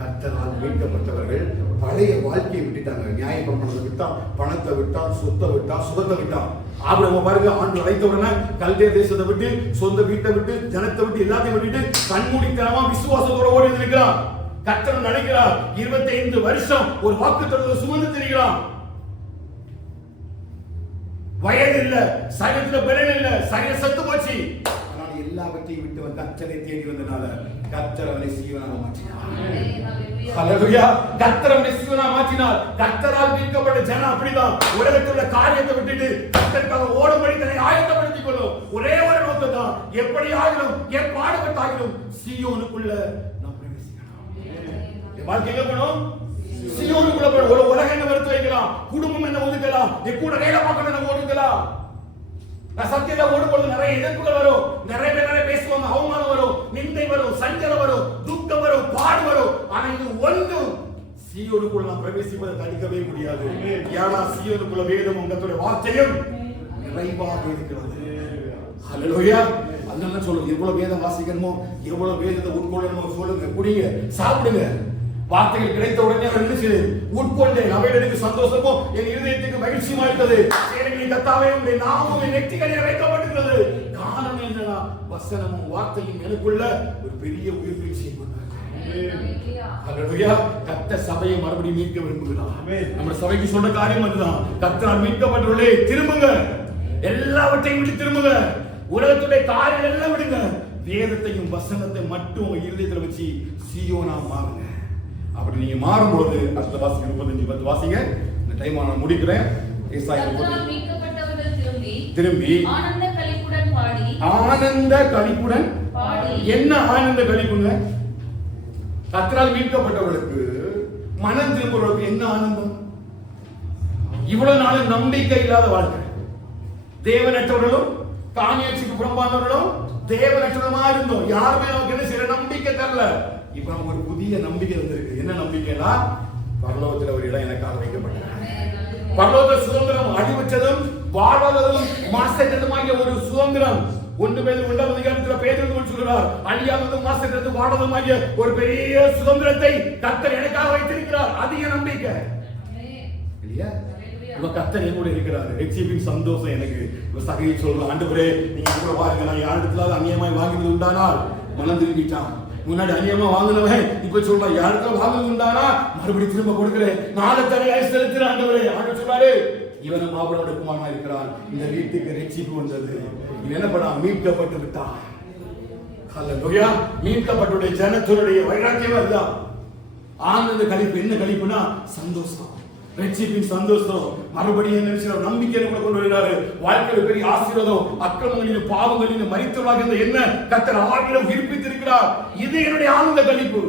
கர்த்தரால் மீட்கப்பட்டவர்கள். பழைய வாழ்க்கையை விட்டுட்டாங்க. நியாயப்பிரமாணத்தை விட்டா, பணத்தை விட்டா, சொத்தை விட்டா, சுகத்தை விட்டா. ஆபிரகாம் பாருங்க, ஆண்டு அழைத்த உடனே கல்தேய தேசத்தை விட்டு, சொந்த வீட்டை விட்டு, ஜனத்தை விட்டு, எல்லாத்தையும் விட்டுட்டு கண்மூடித்தனமா விசுவாசத்தோட ஓடி இருக்கிறான். கர்த்தர் நினைக்கிறார் 25 வருஷம் ஒரு வாக்குத்தத்தத்தை சுமந்து திரிகிறான். வயது இல்ல, சரீரத்துல பலன் இல்ல, சரீரம் செத்து போச்சு. ஆனால் எல்லாவற்றையும் விட்டு வந்து கர்த்தரை தேடி வந்தனால கர்த்தர் அவனை சீவனாக மாற்றினார். ஹல்லேலூயா. கர்த்தர் அவனை சீவனாக மாற்றினார். கர்த்தரால் மீட்கப்பட்ட ஜனம் அப்படிதான். உலகத்தில் உள்ள காரியத்தை விட்டுட்டு கர்த்தருக்காக ஓடும்படி தன்னை ஆயத்தப்படுத்திக் கொள்ளும். ஒரே ஒரு நோக்கம் தான், எப்படி ஆகிலும் என் பாடுபட்டாகிலும் சீயோனுக்குள்ள வாழ்க்கை எங்க போகணும்? சீயோனுக்குள்ள போகணும். ஒரு உலகம் என்ன வெறுத்து வைக்கலாம், குடும்பம் என்ன ஒதுக்கலாம், என் கூட வேலை பார்க்கணும் என்ன ஒதுக்கலாம். நான் சத்தியத்தை ஓடும்போது நிறைய எதிர்ப்புகள் வரும், நிறைய பேர் நிறைய பேசுவாங்க, அவமானம் வரும், நிந்தை வரும், சஞ்சலம் வரும், துக்கம் வரும், பாடு வரும். ஆனா இது ஒன்றும் சீயோனுக்குள்ள நான் பிரவேசிப்பதை தடுக்கவே முடியாது. ஏன்னா சீயோனுக்குள்ள வேதம் உங்களுடைய வார்த்தையும் நிறைவாக இருக்கிறது. ஹல்லேலூயா. அதனால சொல்லுங்க, எவ்வளவு வேதம் வாசிக்கணுமோ, எவ்வளவு வேதத்தை உட்கொள்ளணுமோ சொல்லுங்க, குடிங்க, சாப்பிடுங்க. வார்த்தைகள் கிடைத்த உடனே இருந்துச்சு, உட்கொண்டேன், அவையில் எனக்கு சந்தோஷமும் என் இருதயத்துக்கு மகிழ்ச்சியுமா இருக்கிறது. சேனைகளின் கர்த்தாவே உம்முடைய நாமம் என் நெற்றிகளில் வைக்கப்பட்டிருக்கிறது. காரணம் என்னன்னா வசனமும் வார்த்தையும் எனக்குள்ள ஒரு பெரிய உயிர்ப்பை செய்வாங்க. ஹல்லேலூயா. கர்த்தர் சபையை மறுபடியும் மீட்க விரும்புகிறார். நம்ம சபைக்கு சொன்ன காரியம் அதுதான். கர்த்தரால் மீட்கப்பட்டவர்களே திரும்புங்க, எல்லாவற்றையும் விட்டு திரும்புங்க, உலகத்துடைய காரியம் எல்லாம் விடுங்க, வேதத்தையும் வசனத்தை மட்டும் உங்க இருதயத்துல வச்சு சீயோனா மாறுங்க. அப்படி நீங்க மாறும்போது அடுத்த வாசிங்க 35:10 வாசிங்க. இந்த டைம் நான் முடிக்கிறேன். திரும்பி ஆனந்த களிப்புடன் பாடி, ஆனந்த களிப்புடன் பாடி. என்ன ஆனந்த களிப்புங்க? கர்த்தரால் மீட்கப்பட்டவர்களுக்கு மனம் திரும்புறவர்களுக்கு என்ன ஆனந்தம்? இவ்வளவு நாள் நம்பிக்கை இல்லாத வாழ்க்கை, தேவனற்றவர்களும் காணியாட்சிக்கு புறம்பானவர்களும் தேவனற்றவருமா இருந்தோம். யாருமே நமக்கு என்ன சில நம்பிக்கை தரல. இப்ப நமக்கு ஒரு புதிய நம்பிக்கை வந்திருக்கு. என்ன நம்பிக்கைனா, பரலோகத்தில் ஒரு இடம் எனக்காக வைக்கப்பட்டது. பரலோக சுதந்திரம் அடிவச்சதும் வாழ்வதும் மாசற்றதுமாகிய ஒரு சுதந்திரம். 1 பேதுரு 1ஆம் அதிகாரத்தில் பேதுரு சொல்கிறார், அழியாததும் மாசற்றது வாழ்வதுமாகிய ஒரு பெரிய சுதந்திரத்தை கர்த்தர் எனக்காக வைத்திருக்கிறார். அதிக நம்பிக்கை இல்லையா? இவ கர்த்தர் என்னோட இருக்கிறார். ரட்சிப்பின் சந்தோஷம் எனக்கு. சகையை சொல்ற ஆண்டவரே, நீங்க கூட பாருங்க, நான் யாரிடத்துல அநியமாய் வாங்கினது உண்டானால் மனம் திரும்பிட்டான். முன்னாடி அநியமா வாங்கினவன் இப்ப சொல்ற யாருக்கும் வாங்கினது உண்டானா மறுபடியும் திரும்ப கொடுக்கிறேன், நாளை தரையாய் செலுத்துற ஆண்டவரே. ஆண்டவர் சொல்றாரு, இவனும் மாபுரோட குமாரனா இருக்கிறான். இந்த வீட்டுக்கு ரட்சிப்பு வந்தது. இவன் என்ன பண்ணா? மீட்கப்பட்டு விட்டான். ஹல்லேலூயா. மீட்கப்பட்டுடைய ஜனத்தோருடைய வைராக்கியம் அதுதான். ஆனந்த களிப்பு. என்ன களிப்புனா? சந்தோஷம், ரட்சிப்பின் சந்தோஷம். மறுபடியும் என்ன நம்பிக்கை கொண்டு வருகிறாரு. வாழ்க்கையில் பெரிய ஆசீர்வாதம். அக்கிரமங்களின் பாவங்களின் மரித்தவர்களாக இருந்த என்ன கர்த்தர் ஆவியிடம் உயிர்ப்பித்திருக்கிறார். இது என்னுடைய ஆனந்த களிப்பு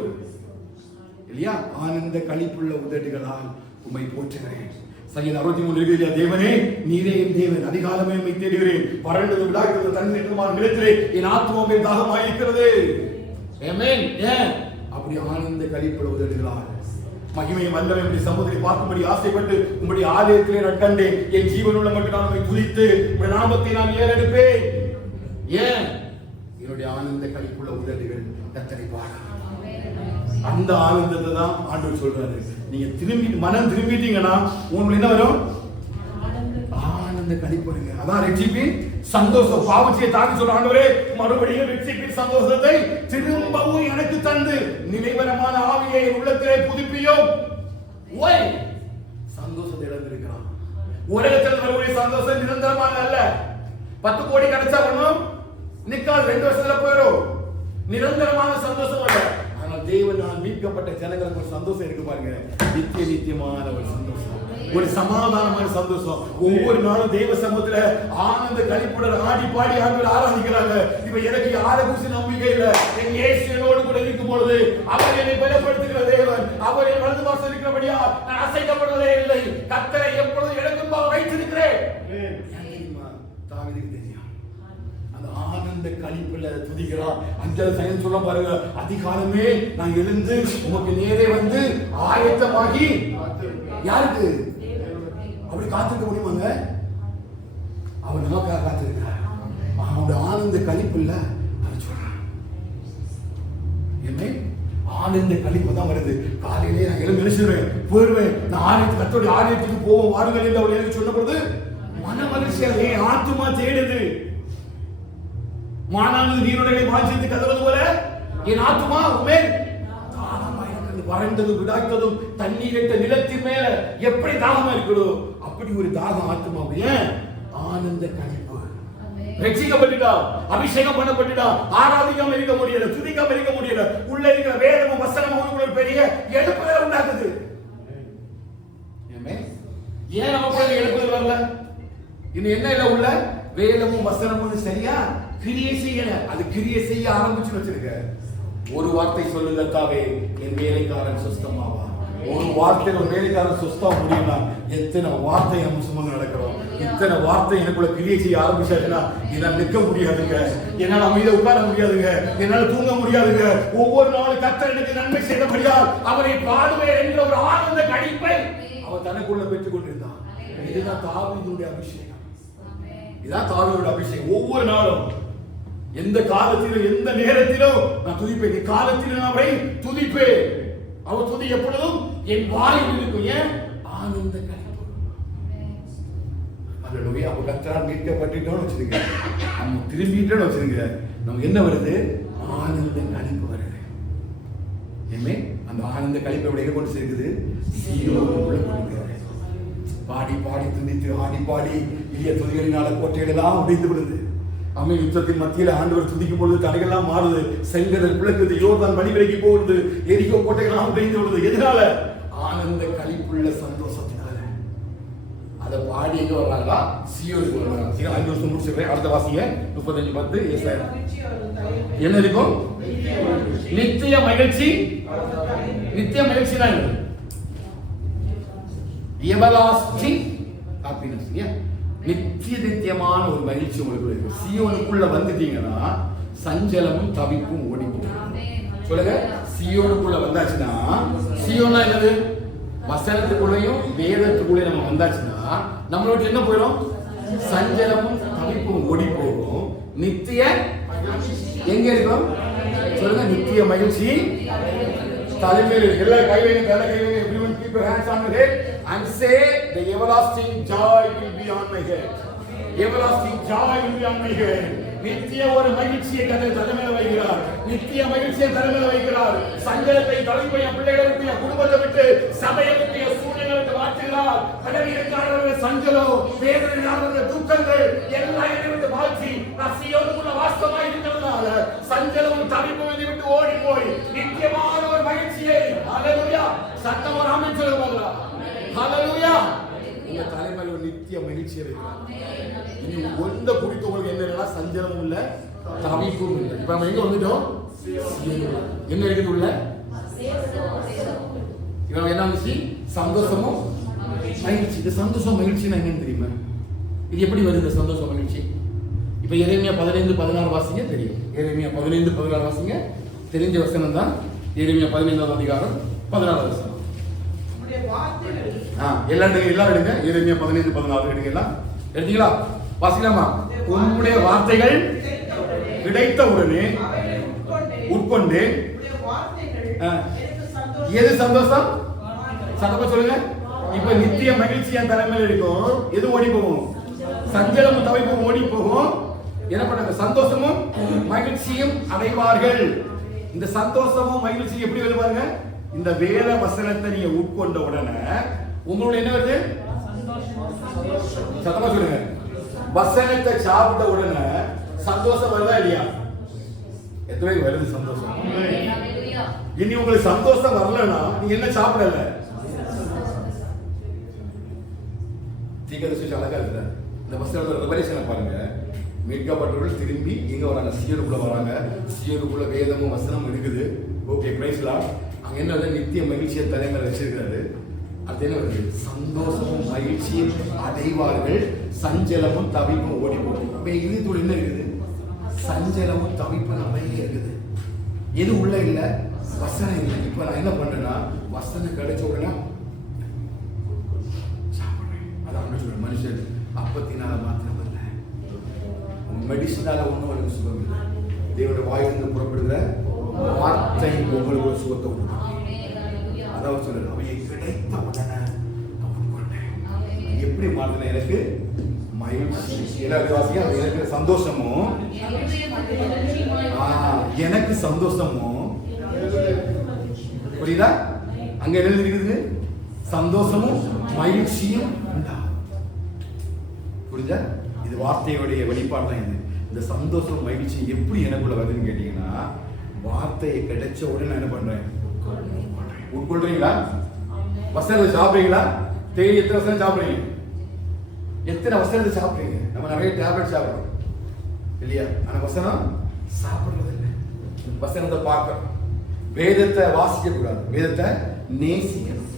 இல்லையா? ஆனந்த களிப்புள்ள உதடுகளால் உம்மை போற்றுகிறேன். சங்கீதம் 63 தேவனே நீரே என் தேவன், அதிகாலமே உம்மை தேடுகிறேன். வறண்டது விடாய்த்தது தண்ணீர் நிலத்திலே என் ஆத்துமாவே தாகமாயிருக்கிறது. ஆமென். ஏன் அப்படி ஆனந்த களிப்புள்ள உதடுகளால் மகிமையை வந்தவன் இப்படி சமுதிரை பார்க்கும்படி ஆசைப்பட்டு உங்களுடைய ஆலயத்திலே நான் கண்டேன். என் ஜீவனுள்ள மட்டும் நான் உம்மை துதித்து உம்முடைய நாமத்தை நான் ஏறெடுப்பேன். ஏன்? என்னுடைய ஆனந்த களிப்புள்ள உதடுகள் கர்த்தரை பாட. அந்த ஆனந்தத்தை தான் ஆண்டவர் சொல்றாரு. நீங்க திரும்பி மனம் திரும்பிட்டீங்கன்னா உங்களுக்கு என்ன வரும்? ஆனந்த களிப்பு வருங்க. அதான் ரட்சிப்பின் சந்தோஷம். பாவத்தையை தாண்டி சொல்ற ஆண்டவரே, மறுபடியும் ரட்சிப்பின் சந்தோஷத்தை திரும்பவும் எனக்கு தந்து நிலைவரமான ஆவியை உள்ளத்திலே புதுப்பியும். ஓய், சந்தோஷத்தை இழந்திருக்கிறான். உலகத்தில் வரக்கூடிய சந்தோஷம் நிரந்தரமான அல்ல. 10 கோடி கிடைச்சா ஒண்ணும் நிக்காது, 2 வருஷத்துல போயிடும். நிரந்தரமான சந்தோஷம் அல்ல. ஆனால் தேவனால் மீட்கப்பட்ட ஜனங்களுக்கு ஒரு சந்தோஷம் இருக்கு பாருங்க. நித்தியமான ஒரு சந்தோஷம், ஒரு சமாதானமான சந்தோஷம். ஒவ்வொரு நாளும் தேவ சமூகத்துல ஆனந்த களிப்புடன் ஆடி பாடி ஆண்டவரை ஆராதிக்கிறாங்க. இப்ப எனக்கு யாரை குறித்து நம்பிக்கை இல்ல. என் இயேசு என்னோடு கூட இருக்கும் பொழுது அவர் என்னை பலப்படுத்துகிற தேவன். அவர் என் வலது பாசம் இருக்கிறபடியா நான் அசைக்கப்படுவதே இல்லை. கர்த்தரை எப்பொழுதும் எனக்கும்பாக வைத்திருக்கிறேன். தாவீதுக்கு தெரியும் அந்த ஆனந்த களிப்புல துதிக்கிறான். அஞ்சல் சயன் சொல்ல பாருங்க, அதிகாலமே நான் எழுந்து உமக்கு நேரே வந்து ஆயத்தமாகி. யாருக்கு அப்படி காத்திருக்க முடியுமாங்க? அவன் நமக்காக காத்திருக்கிறார். அவனுடைய ஆனந்த களிப்பு இல்ல சொல்றான். என்ன ஆனந்த களிப்பு தான் வருது. காலையிலே நான் எழுந்து நினைச்சிருவேன், போயிடுவேன். நான் ஆலயத்துக்கு கர்த்தருடைய ஆலயத்துக்கு போவோம் வாருங்கள் என்று அவர் எனக்கு சொன்ன பொழுது மன மகிழ்ச்சியாக என் ஆத்துமா தேடுது. மானானது நீருடைய வாஞ்சித்து கதவது போல என் ஆத்துமா உண்மை வறண்டதும் விடாய்த்ததும் தண்ணீரற்ற நிலத்தின் மேல எப்படி தாகமா இருக்கிறதோ அப்படி ஒரு தாகம் ஆத்துமா. ஏன்? ஆனந்த களிப்பு. ரட்சிக்கப்பட்டுட்டா, அபிஷேகம் பண்ணப்பட்டுட்டா, ஆராதிக்காம இருக்க முடியல, துதிக்காம இருக்க முடியல. உள்ள இருக்கிற வேதமும் வசனமும் ஒரு பெரிய எழுப்புதல் உண்டாக்குது. ஏன் நமக்கு எழுப்புதல் வரல? இன்னும் என்ன இல்ல? உள்ள வேதமும் வசனமும் சரியா கிரியை செய்யல. அது கிரியை செய்ய ஆரம்பிச்சு வச்சிருக்க. ஒரு வார்த்தை சொல்லுங்க, தாவே என் வேலைக்காரன் சுஸ்தமாவா. ஒரு வார்த்தையில ஒரு வேலைக்காரன் சுஸ்தம் முடியும்னா எத்தனை வார்த்தை நம்ம சுமந்து நடக்கிறோம். இத்தனை வார்த்தை எனக்குள்ள கிரியை செய்ய ஆரம்பிச்சாச்சுன்னா என்னால் நிற்க முடியாதுங்க, என்னால் அமைதியா உட்கார முடியாதுங்க, என்னால் தூங்க முடியாதுங்க. ஒவ்வொரு நாளும் கர்த்தர் எனக்கு நன்மை செய்தபடியால் அவரை பாடுவேன் என்ற ஒரு ஆனந்த களிப்பை அவர் தனக்குள்ள பெற்றுக் கொண்டிருந்தான். இதுதான் தாவீதுடைய அபிஷேகம். இதான் தாவீதுடைய அபிஷேகம். ஒவ்வொரு நாளும் எந்த காலத்திலும் எந்த நேரத்திலும் நான் துதிப்பேன். காலத்திலும் நான் அவரை துதிப்பேன். அவர் துதி எப்பொழுதும் என் வாயில் இருக்கும். ஏன்? ஆனந்த களிப்பு. அல்லேலூயா. அப்ப கர்த்தரால் மீட்கப்பட்டுட்டோம்னு வச்சிருங்க, நம்ம திரும்பிட்டோம்னு வச்சிருங்க, நமக்கு என்ன வருது? ஆனந்த களிப்பு வருது. ஏமே அந்த ஆனந்த கழிப்பை விட கொண்டு சேர்க்குது சீயோனுக்குள்ள கொண்டு பாடி பாடி துணித்து ஆடி பாடி இளைய துதிகளினால கோட்டைகளெல்லாம் உடைந்து விடுது. அம்மை யுத்தத்தின் மத்தியில் ஆண்டவர் துதிக்கும் பொழுது தடைகள்லாம் மாறுது, செங்கடல் பிளக்குது, யோர்தான் வழிவிலகி போகுது, எரிகோ கோட்டைகள்லாம் உடைந்து விடுது. எதனால? ஆனந்த கழிப்புள்ள சந்தோஷத்தினால. அதை பாடி எங்க வர்றாங்களா? சீயோனுக்கு வர்றாங்க. 5 வருஷம் முடிச்சிருக்கேன். அடுத்த வாசிங்க 35:10 ஏசாயா. என்ன இருக்கும்? நித்திய மகிழ்ச்சி. நித்திய மகிழ்ச்சி தான் everlasting happiness. நித்தியமான ஒரு மகிழ்ச்சி உங்களுக்கு இருக்கு. சீயோனுக்குள்ள வந்துட்டீங்கன்னா சஞ்சலமும் தவிப்பும் ஓடி போகும். சொல்லுங்க, சீயோனுக்குள்ள வந்தாச்சுன்னா, சீயோனா என்னது? வசனத்துக்குள்ளேயும் வேதத்துக்குள்ளேயும் நம்ம வந்தாச்சுன்னா நம்மளோட என்ன போயிடும்? சஞ்சலமும் தவிப்பும் ஓடி போகும். நித்திய எங்க இருக்கும்? சொல்லுங்க, நித்திய மகிழ்ச்சி தலைமையில். எல்லா கைவையும் தலை கைவையும் everyone keep your hands on your head and say the everlasting joy will be on my head. Everlasting joy will be on my head. நித்திய ஒரு மகிழ்ச்சியை தலைமையில வைக்கிறார். நித்திய மகிழ்ச்சியை தலைமையில வைக்கிறார். சஞ்சலத்தை தலைமை பிள்ளைகளுக்கு குடும்பத்தை விட்டு சபையை விட்டு சூழ்நிலை விட்டு மாற்றுகிறார். கடலில் சஞ்சலம் வேதனை துக்கங்கள் எல்லாம் என்னை விட்டு மாற்றி நான் சீயோனுக்குள்ள வாஸ்தவமா இருக்கிறதுனால சஞ்சலமும் தவிப்பும் விட்டு ஓடி போய் நித்தியமான ஒரு மகிழ்ச்சியை ஹல்லேலூயா சத்தமா ஆமென் சொல்லுங்க. ஹல்லேலூயா. உங்க தலைமையில ஒரு நித்திய மகிழ்ச்சி இருக்கிறார். இனி ஒந்த குடித்தவங்களுக்கு என்ன சஞ்சலமும் இல்ல, தவிப்பும் இல்லை. இப்ப நம்ம எங்க வந்துட்டோம்? என்ன இருக்குது உள்ள? இவன் என்ன வந்துச்சு? சந்தோஷமும் மகிழ்ச்சி. இந்த சந்தோஷம் மகிழ்ச்சினா என்னன்னு தெரியுமா? இது எப்படி வருது சந்தோஷம் மகிழ்ச்சி? இப்ப எரேமியா 15:16 வாசிங்க, தெரியும். எரேமியா 15:16 வாசிங்க, தெரிஞ்ச வசனம் தான். எரேமியா 15ஆம் அதிகாரம் 16 வசனம். எல்லாரும் எடுங்க. எரேமியா 15:16 எடுங்க. எல்லாம் எடுத்தீங்களா? வாசிக்கலாமா? உம்முடைய வார்த்தைகள் கிடைத்த உடனே உட்கொண்டு. எது சந்தோஷம்? சத்தமா சொல்லுங்க. இப்ப நித்திய மகிழ்ச்சி என் தலைமையில் இருக்கும். எது ஓடி போகும்? சஞ்சலமும் தவிப்பும் ஓடி போகும். என்ன பண்ணாங்க? சந்தோஷமும் மகிழ்ச்சியும் அடைவார்கள். இந்த சந்தோஷமும் மகிழ்ச்சியும் எப்படி வருவாங்க? இந்த வேத வசனத்தை நீங்க உட்கொண்ட உடனே உங்களுடைய என்ன வருது? சத்தமா சொல்லுங்க. வசனத்தை சாப்பிட்ட உடனே சந்தோஷம் வருதா இல்லையா? எத்தனை வருது சந்தோஷம்? இனி உங்களுக்கு சந்தோஷம் வரலன்னா நீங்க என்ன சாப்பிடல? தீர்க்கதரிசி அழகா இருக்குல்ல இந்த வசனத்தோட ரெவலேஷனை பாருங்க. மீட்கப்பட்டவர்கள் திரும்பி எங்க வராங்க? சீயோனுக்குள்ள வராங்க. சீயோனுக்குள்ள வேதமும் வசனமும் இருக்குது. Okay, praise Lord. அங்க என்ன வருது? நித்திய மகிழ்ச்சியை தலைமையில் வச்சிருக்காரு. அது என்ன வருது? சந்தோஷமும் மகிழ்ச்சியும் அடைவார்கள், சஞ்சலமும் தவிப்பும் ஓடி போகும். இப்ப இதுல என்ன இருக்குது? சஞ்சலமும் தவிப்பும் நிறைய இருக்குது. எது உள்ள இல்ல? வசனம் இல்லை. இப்ப நான் என்ன பண்றேன்னா வசனம் கிடைச்ச உடனே அதான் சொல்றேன், மனுஷன் அப்பத்தினால மாத்திரம் இல்ல, மெடிசனால ஒண்ணும் எனக்கு சுகம் இல்லை. தேவனுடைய வாயிலிருந்து புறப்படுகிற வார்த்தை உங்களுக்கு ஒரு சுகத்தை கொடுக்கும். அதாவது சொல்றேன், அவையை கிடைத்த உடனே எப்படி மாத்தின எனக்கு மகிழ்ச்சி. எல்லாரும் வாசிங்க. எனக்கு சந்தோஷமும் எனக்கு சந்தோஷமும் புரியுதா? அங்க எழுதி இருக்குது சந்தோஷமும் மகிழ்ச்சியும் உண்டா. புரியுதா? இது வார்த்தையுடைய வெளிப்பாடு தான். இது இந்த சந்தோஷம் மகிழ்ச்சி எப்படி எனக்குள்ள வருதுன்னு கேட்டீங்கன்னா வார்த்தையை கிடைச்ச உடனே நான் என்ன பண்றேன்? உட்கொள்றீங்களா? வசனத்தை சாப்பிடுறீங்களா? தேடி எத்தனை வசனம் சாப்பிடுறீங்க? எத்தனை வசனத்தை சாப்பிடுறீங்க? நம்ம நிறைய டேப்லெட் சாப்பிடுறோம் இல்லையா? ஆனா வசனம் சாப்பிடுறது இல்லை. வசனத்தை பார்க்கணும். வேதத்தை வாசிக்க கூடாது, வேதத்தை நேசிக்கணும்.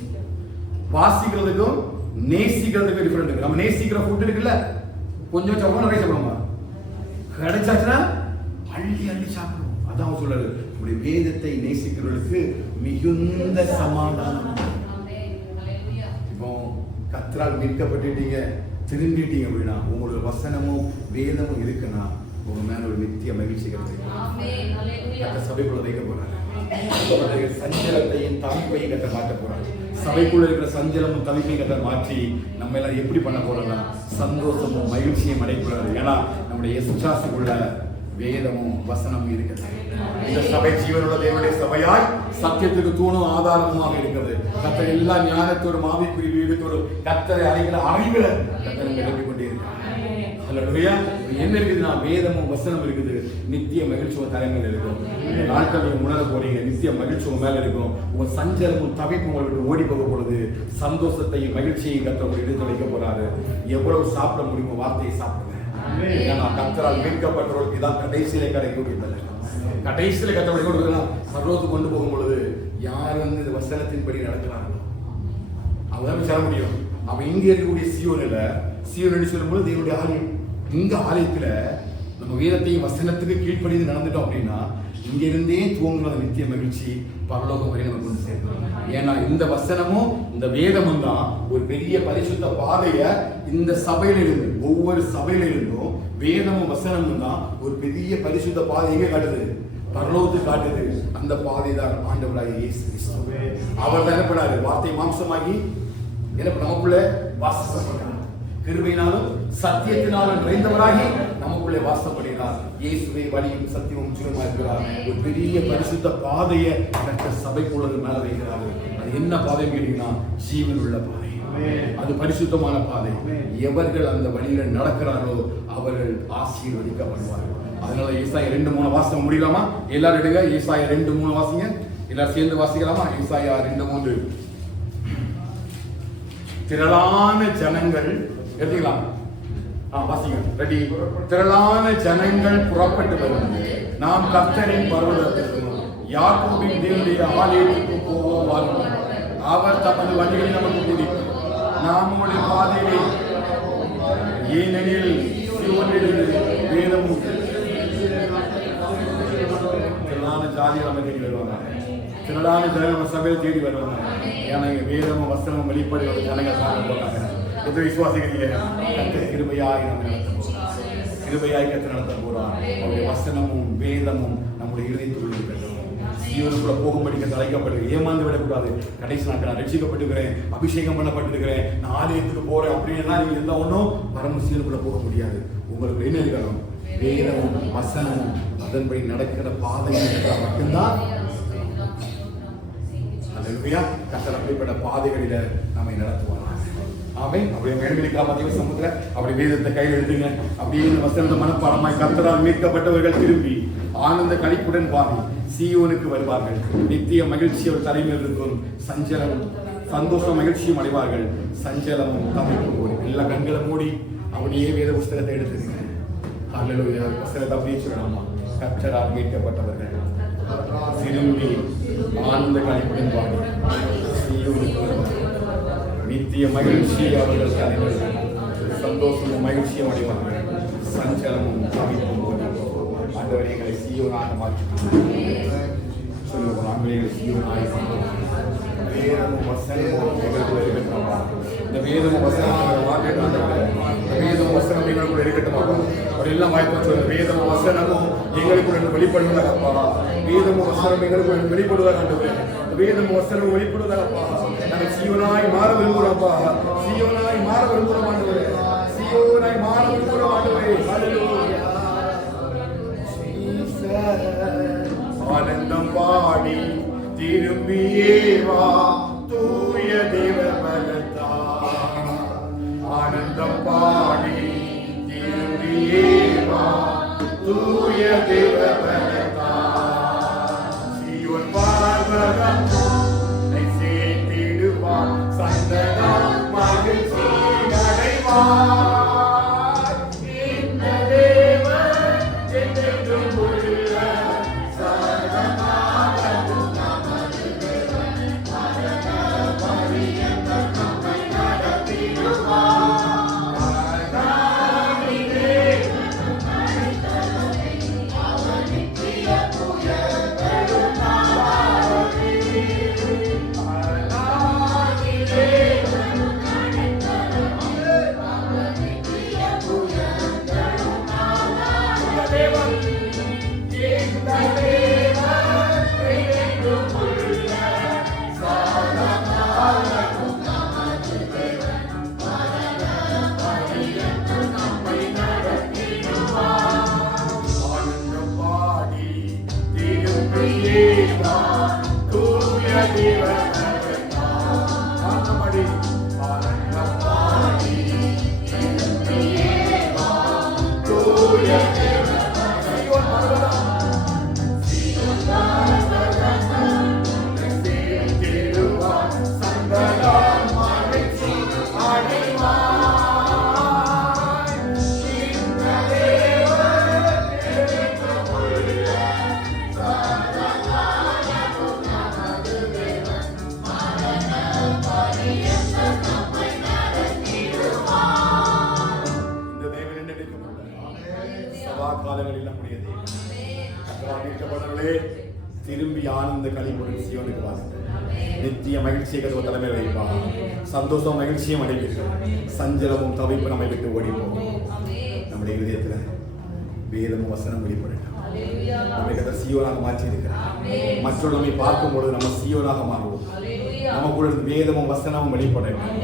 வாசிக்கிறதுக்கும் நேசிக்கிறதுக்கும் டிஃபரெண்ட் இருக்கு. நம்ம நேசிக்கிற ஃபுட் இருக்குல்ல, கொஞ்சம் சாப்பிடுவோம், நிறைய சாப்பிடுவோமா? கிடைச்சாச்சுன்னா அள்ளி அள்ளி சாப்பிடுவோம். அதான் சொல்றாரு, உங்களுடைய வேதத்தை நேசிக்கிறவர்களுக்கு மிகுந்த சமாதானம். இப்போ கர்த்தரால் மீட்கப்பட்டுட்டீங்க, திரும்பிட்டீங்க அப்படின்னா உங்களோட வசனமும் வேதமும் இருக்குன்னா உங்க மேல ஒரு நித்திய மகிழ்ச்சி கிடைக்கும். சபைக்குள்ள வைக்க போறாங்க. சஞ்சலத்தையும் தவிப்பையும் கட்ட மாற்ற போறாங்க. சபைக்குள்ள இருக்கிற சஞ்சலமும் தவிப்பையும் கட்ட மாற்றி நம்ம எல்லாம் எப்படி பண்ண போறோம்னா சந்தோஷமும் மகிழ்ச்சியும் அடைக்கிறாரு. ஏன்னா நம்முடைய விசுவாசிக்குள்ள வேதமும் வசனமும் இருக்கிறது. இந்த சபை ஜீவனுள்ள தேவனுடைய சபையாய் சத்தியத்துக்கு தூணும் ஆதாரமுமாக இருக்கிறது. கர்த்தர் எல்லா ஞானத்தோடும் ஆவிக்குரிய விவேகத்தோடும் கர்த்தரை அறிகிற அறிவில கர்த்தரை நிரப்பிக் கொண்டே இருக்கிறார். ஹல்லேலூயா. என்ன இருக்குதுன்னா வேதமும் வசனம் இருக்குது. நித்திய மகிழ்ச்சி உங்க தலைமையில் இருக்கும். இந்த நாட்கள் நீங்க உணர போறீங்க. நித்திய மகிழ்ச்சி உங்க மேல இருக்கும். உங்க சஞ்சலமும் தவிப்பும் உங்களுக்கு ஓடி போக பொழுது சந்தோஷத்தையும் மகிழ்ச்சியையும் கர்த்தர் எடுத்து வைக்க போறாரு. எவ்வளவு சாப்பிட முடியுமோ வார்த்தையை சாப்பிடுங்க. ஏன்னா கர்த்தரால் மீட்கப்பட்டவர்களுக்கு இதான் கடைசியிலே கிடைக்கும். கடைசியில கர்த்தர் கொடுக்கலாம். சர்வத்துக்கு கொண்டு போகும் பொழுது யார் வந்து இந்த வசனத்தின்படி நடக்கிறாங்களோ அவதான் சொல்ல முடியும். அவன் இங்க இருக்கக்கூடிய சீயோன் சொல்லும்போது தேவனுடைய ஆலயம். இந்த ஆலயத்துல நம்ம வேதத்தையும் வசனத்துக்கு கீழ்ப்படிந்து நடந்துட்டோம் அப்படின்னா இங்க இருந்தே துவங்குற நித்திய மகிழ்ச்சி பரலோகம் வரை நம்ம கொண்டு சேர்க்கணும். ஏன்னா இந்த வசனமும் இந்த வேதமும் தான் ஒரு பெரிய பரிசுத்த பாதைய இந்த சபையில இருந்து ஒவ்வொரு சபையில இருந்தும் வேதமும் வசனமும் தான் ஒரு பெரிய பரிசுத்த பாதையை காட்டுது, பரலோகத்துக்கு காட்டுது. அந்த பாதை தான் ஆண்டவராகிய இயேசு கிறிஸ்து. அவர் தான் என்ன பண்ணாரு? வார்த்தை மாம்சமாகி என்ன நமக்குள்ள வாசப்படுறார். கிருபையினாலும் சத்தியத்தினாலும் நிறைந்தவராகி நமக்குள்ளே வாசப்படுகிறார். இயேசுவை வழியும் சத்தியமும் ஜீவனுமா இருக்கிறார். ஒரு பெரிய பரிசுத்த பாதையை சபைக்குள்ளது மேல வைக்கிறார். அது என்ன பாதை கேட்டீங்கன்னா ஜீவன் உள்ள பாதை. அது பரிசுத்தமான பாதை. எவர்கள் அந்த வழியில நடக்கிறாரோ அவர்கள் ஆசீர்வதிக்கப்படுவார்கள். அதனால ஏசாயா 2:3 வாசம் முடியலாமா? எல்லாரும் எடுங்க. ஏசாயா 2:3 வாசிங்க. எல்லாரும் சேர்ந்து வாசிக்கலாமா? ஏசாயா 2:3. திரளான ஜனங்கள் எடுத்துக்கலாம். வாசிங்க. ரெடி. திரளான ஜனங்கள் புறப்பட்டு வருவது நாம் கர்த்தரின் பர்வதத்திற்கும் யாக்கோபின் தேவனுடைய ஆலயத்துக்கு போவோம். அவர் தமது வழிகளை நமக்கு போதிப்பார். நாம் உங்களுடைய பாதையை ஏனெனில் வேதமும் திரளான ஜாதிகள் நம்ம தேடி வருவாங்க. திரளான ஜனங்கள் சபையை தேடி வருவாங்க. ஏன்னா வேதமும் வசனமும் வெளிப்படையோட ஜனங்கள் பார்க்க போறாங்க. எது விசுவாசிக்கிறீங்க? கிருபையாய் நம்ம நடத்த போறார். கிருபையாய் கர்த்தர் நடத்த போறார். அவருடைய வசனமும் வேதமும் நம்முடைய இருதயத்துக்குள் இருக்கிறது. ஜீவனுக்குள்ள போகும்படிக்க தலைக்கப்படுகிறேன். ஏமாந்து விடக்கூடாது. கடைசி நாட்கள் நான் ரட்சிக்கப்பட்டுக்கிறேன், அபிஷேகம் பண்ணப்பட்டிருக்கிறேன், நான் ஆலயத்துக்கு போறேன் அப்படின்னா நீங்க எந்த ஒன்றும் பரமசீலனுக்குள்ள போக முடியாது. உங்களுக்கு என்ன இருக்கணும்? வேதமும் வசனமும் அதன்படி நடக்கிற பாதை மட்டும்தான். அல்லேலூயா. கர்த்தர் அப்படிப்பட்ட பாதைகளில நம்மை நடத்துவார். ஆமென். அப்படியே மேல்விழிக்காம தேவ சமூகத்துல அப்படி வேதத்தை கையில் எடுத்துங்க. அப்படியே இந்த வசனத்தை மனப்பாடமாய் கர்த்தரால் மீட்கப்பட்டவர்கள் திரும்பி ஆனந்த களிப்புடன் பாடி சீயோனுக்கு வருவார்கள். நித்திய மகிழ்ச்சி அவர் தலைமையில் இருக்கும். சந்தோஷம் மகிழ்ச்சியும் அடைவார்கள். சஞ்சலமும் தவிர்க்கும் போது எல்லா கண்களை மூடி அப்படியே வேத புஸ்தகத்தை எடுத்துருங்க. அல்லேலூயா. புஸ்தகத்தை அப்படியே சொல்லலாமா? கர்த்தரால் மீட்கப்பட்டவர்கள் திரும்பி ஆனந்த களிப்புடன் பாடி சீயோனுக்கு வருவார்கள். நித்திய மகிழ்ச்சி அவர்கள் தலைவர்கள். சந்தோஷமும் மகிழ்ச்சியும் அடைவார்கள். சஞ்சலமும் தவிர்க்கும் போது ஆண்டவரே எங்களை சீயோனாக மாற்றி சொல்லுவோம். நாங்களே சீயோனாக வேதமும் வசனமும் எங்களுக்குள்ள இருக்கட்டும். இந்த வேதமும் வசனம் வேதமும் வசனம் எங்களுக்குள்ள இருக்கட்டும். அப்படி எல்லாம் வாய்ப்பு சொல்ல வேதமும் வசனமும் எங்களுக்குள்ள வெளிப்படுவதாகப்பா. வேதமும் வசனம் எங்களுக்குள்ள வெளிப்படுவதாக. வேதமும் வசனம் வெளிப்படுவதாகப்பா. நாங்கள் சீயோனாய் மாற விரும்புகிறோம்ப்பா. சீயோனாய் மாற விரும்புகிறோம் ஆண்டவரே. சீயோனாய் மாற விரும்புகிறோம் ஆண்டவரே. ஹல்லேலூயா. ஆனந்தம் பாடி திரும்பியே வா தூய தேவ பலத்தா. ஆனந்தம் பாடி திரும்பியே வா தூய தேவ பலத்தா. சீயோன் பார்வதம் சேர்த்திடுவான். சந்தனம் மகிழ்ச்சி அடைவான். பாதங்களில் நம்முடைய தேவனே திரும்பி ஆனந்த களிப்புடன் சீயோனுக்கு வாருங்கள். நித்திய மகிழ்ச்சியை கதவு தலைமை வைப்பார். சந்தோஷம் மகிழ்ச்சியும் அடைவீர்கள். சஞ்சலமும் தவிப்பு நம்மை விட்டு ஓடி போகும். நம்முடைய இதயத்தில் வேதமும் வசனம் வெளிப்படட்டும். நம்மை கதை சீயோனாக மாற்றி இருக்கிறார். மற்றொரு நம்மை பார்க்கும் பொழுது நம்ம சீயோனாக மாறுவோம். நமக்குள்ள வேதமும் வசனமும் வெளிப்படட்டும்.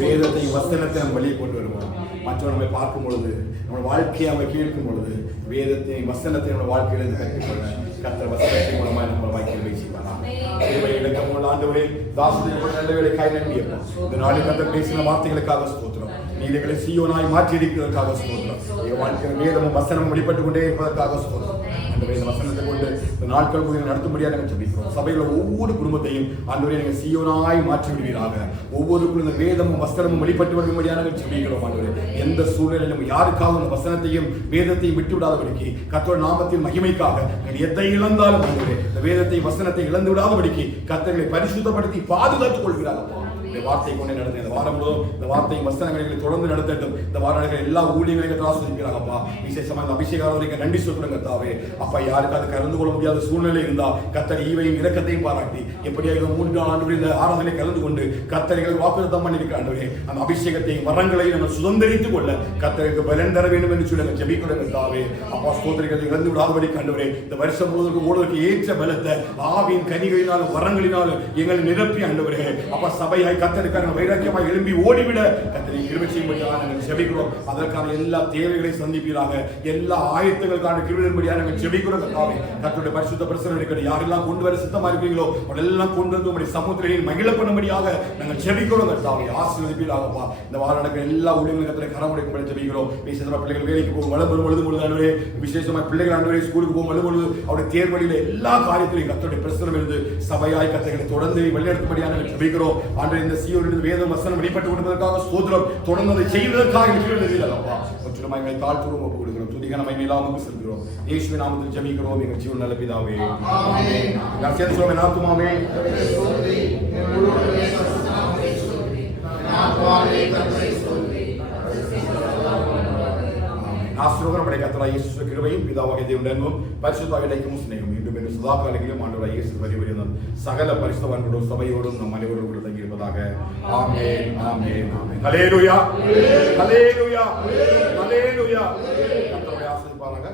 வேதத்தை வசனத்தை நம்ம வெளியே கொண்டு வருவோம். மற்றவர்கள் நம்மை பார்க்கும் பொழுது நம்ம வாழ்க்கையை நம்ம கேட்கும் பொழுது வேதத்தை வசனத்தை நம்ம வாழ்க்கையிலிருந்து கற்றுக்கொள்ள கர்த்தர் வசனத்தின் மூலமாக நம்ம வாழ்க்கையில் பேசிக்கலாம். ஆண்டவரே தாசனுடைய நல்ல வேலைக்காய் நன்றியப்பா. இந்த நாளில் கர்த்தர் பேசின வார்த்தைகளுக்காக ஸ்தோத்திரம். நீதிகளை சீயோனாய் மாற்றி இருக்கிறதற்காக ஸ்தோத்திரம். என் வாழ்க்கையில் வேதமும் வசனமும் வெளிப்பட்டுக் கொண்டே இருப்பதற்காக ஸ்தோத்திரம். அந்த வசனத்தை கொண்டு இந்த நாட்கள் முழுவதும் நடத்தும்படியாக நாங்கள் ஜெபிக்கிறோம். சபையில் ஒவ்வொரு குடும்பத்தையும் ஆண்டவரே நீங்கள் சீயோனாய் மாற்றி விடுவீராக. ஒவ்வொருக்கும் இந்த வேதமும் வசனமும் வெளிப்பட்டு வரும்படியாக நாங்கள் ஜெபிக்கிறோம். ஆண்டவரே எந்த சூழ்நிலையிலும் யாருக்காக இந்த வசனத்தையும் வேதத்தையும் விட்டு விடாதபடிக்கு கர்த்தருடைய நாமத்தின் மகிமைக்காக எதை இழந்தாலும் ஆண்டவரே இந்த வேதத்தை வசனத்தை இழந்து விடாதபடிக்கு கர்த்தர்களை பரிசுத்தப்படுத்தி பாதுகாத்துக் கொள்கிறார்கள். இந்த வார்த்தை கொண்டே நடந்த இந்த வாரம் முழுவதும் இந்த வார்த்தையும் வசனங்களை தொடர்ந்து நடத்தட்டும். இந்த வாரங்கள் எல்லா ஊழியர்களையும் ஆஸ்வதிக்கிறாங்கப்பா. விசேஷமா இந்த அபிஷேகாரருக்கு நன்றி சொல்லுங்க கர்த்தாவே. அப்பா யாருக்காவது கலந்து கொள்ள முடியாத சூழ்நிலை இருந்தா கர்த்தர் ஈவையும் இரக்கத்தையும் பாராட்டி எப்படியாக 3 ஆண்டு இந்த ஆராதனை கலந்து கொண்டு கர்த்தர்கள் வாக்குறுத்தம் பண்ணியிருக்கிறாண்டவரே அந்த அபிஷேகத்தையும் வரங்களை நம்ம சுதந்திரித்துக் கொள்ள கர்த்தருக்கு பலன் தர வேண்டும் என்று சொல்லி நாங்கள் ஜெபிக்கிறோம் கர்த்தாவே. அப்பா ஸ்தோத்திரங்களை இழந்து விடாதபடி கண்டவரே இந்த வருஷம் முழுவதற்கு ஓடுவதற்கு ஏற்ற பலத்தை ஆவியின் கனிகளினாலும் வரங்களினாலும் எங்களை நிரப்பி ஆண்டவரே அப்பா சபையாய் கர்த்தருக்கான வைராக்கியமாய் எழும்பி ஓடிவிட கர்த்தரை கிருபை செய்யும்படியாக நாங்கள் ஜெபிக்கிறோம். அதற்கான எல்லா தேவைகளை சந்திப்பீராக. எல்லா ஆயத்தங்களுக்கான கிருபையின்படியாக நாங்கள் ஜெபிக்கிறோம் கர்த்தாவே. கர்த்தருடைய பரிசுத்த பிரசன்னம் இருக்கிற யாரெல்லாம் கொண்டு வர சித்தமா இருக்கீங்களோ அவரெல்லாம் கொண்டு வந்து உங்களுடைய சமுத்திரையில் மகிழ பண்ணும்படியாக நாங்கள் ஜெபிக்கிறோம் கர்த்தாவே. ஆசீர்வதிப்பீராகப்பா. இந்த வாரம் நடக்கிற எல்லா ஊழியர்களும் கர்த்தரை கரமுடைக்கும்படி ஜெபிக்கிறோம். விசேஷமா பிள்ளைகள் வேலைக்கு போகும் வளம் பொழுது ஆண்டவரே விசேஷமா பிள்ளைகள் ஆண்டவரே ஸ்கூலுக்கு போகும் வலும்பொழுது அவருடைய தேர்வழியில எல்லா காரியத்திலையும் கர்த்தருடைய பிரசன்னம் இருந்து சபையாய் கர்த்தர்களை தொடர்ந்து வழிநடத்தும்படியாக நாங்கள் ஜெபிக்கிறோம். ஆண்டவரே இந்த சீயோனிலிருந்து வேதம் வசனம் வெளிப்பட்டு கொண்டிருப்பதற்காக ஸ்தோத்திரம். தொடர்ந்து அதை செய்வதற்காக முற்றிலுமாய் எங்களை தாழ்த்துவோம் ஒப்புக் கொடுக்கிறோம். துதிகன மகிமையில்லாமல் செல்கிறோம். இயேசுவின் நாமத்தில் ஜெபிக்கிறோம் எங்கள் ஜீவன் நல்ல பிதாவே. ஆமென். நான் சேர்ந்து சொல்வேன் ஆத்துமாவே ஆசீர்வாதம் கர்த்தராகிய இயேசு கிருபையும் பிதாவாகிய தேவனுடைய அன்பும் பரிசுத்த இடைக்கும் சிநேகமும் மீண்டும் என்று சதா காலங்களிலும் ஆண்டவராகிய இயேசு வருகிறார் சகல பரிசுத்தவான்களோடும் சபையோடும் நம் அனைவரோடும் கூட தங்கி இருப்பதாக. ஆமென் ஆமென் ஆமென். ஹல்லேலூயா ஹல்லேலூயா ஹல்லேலூயா. கர்த்தருடைய ஆசீர்வாதமாக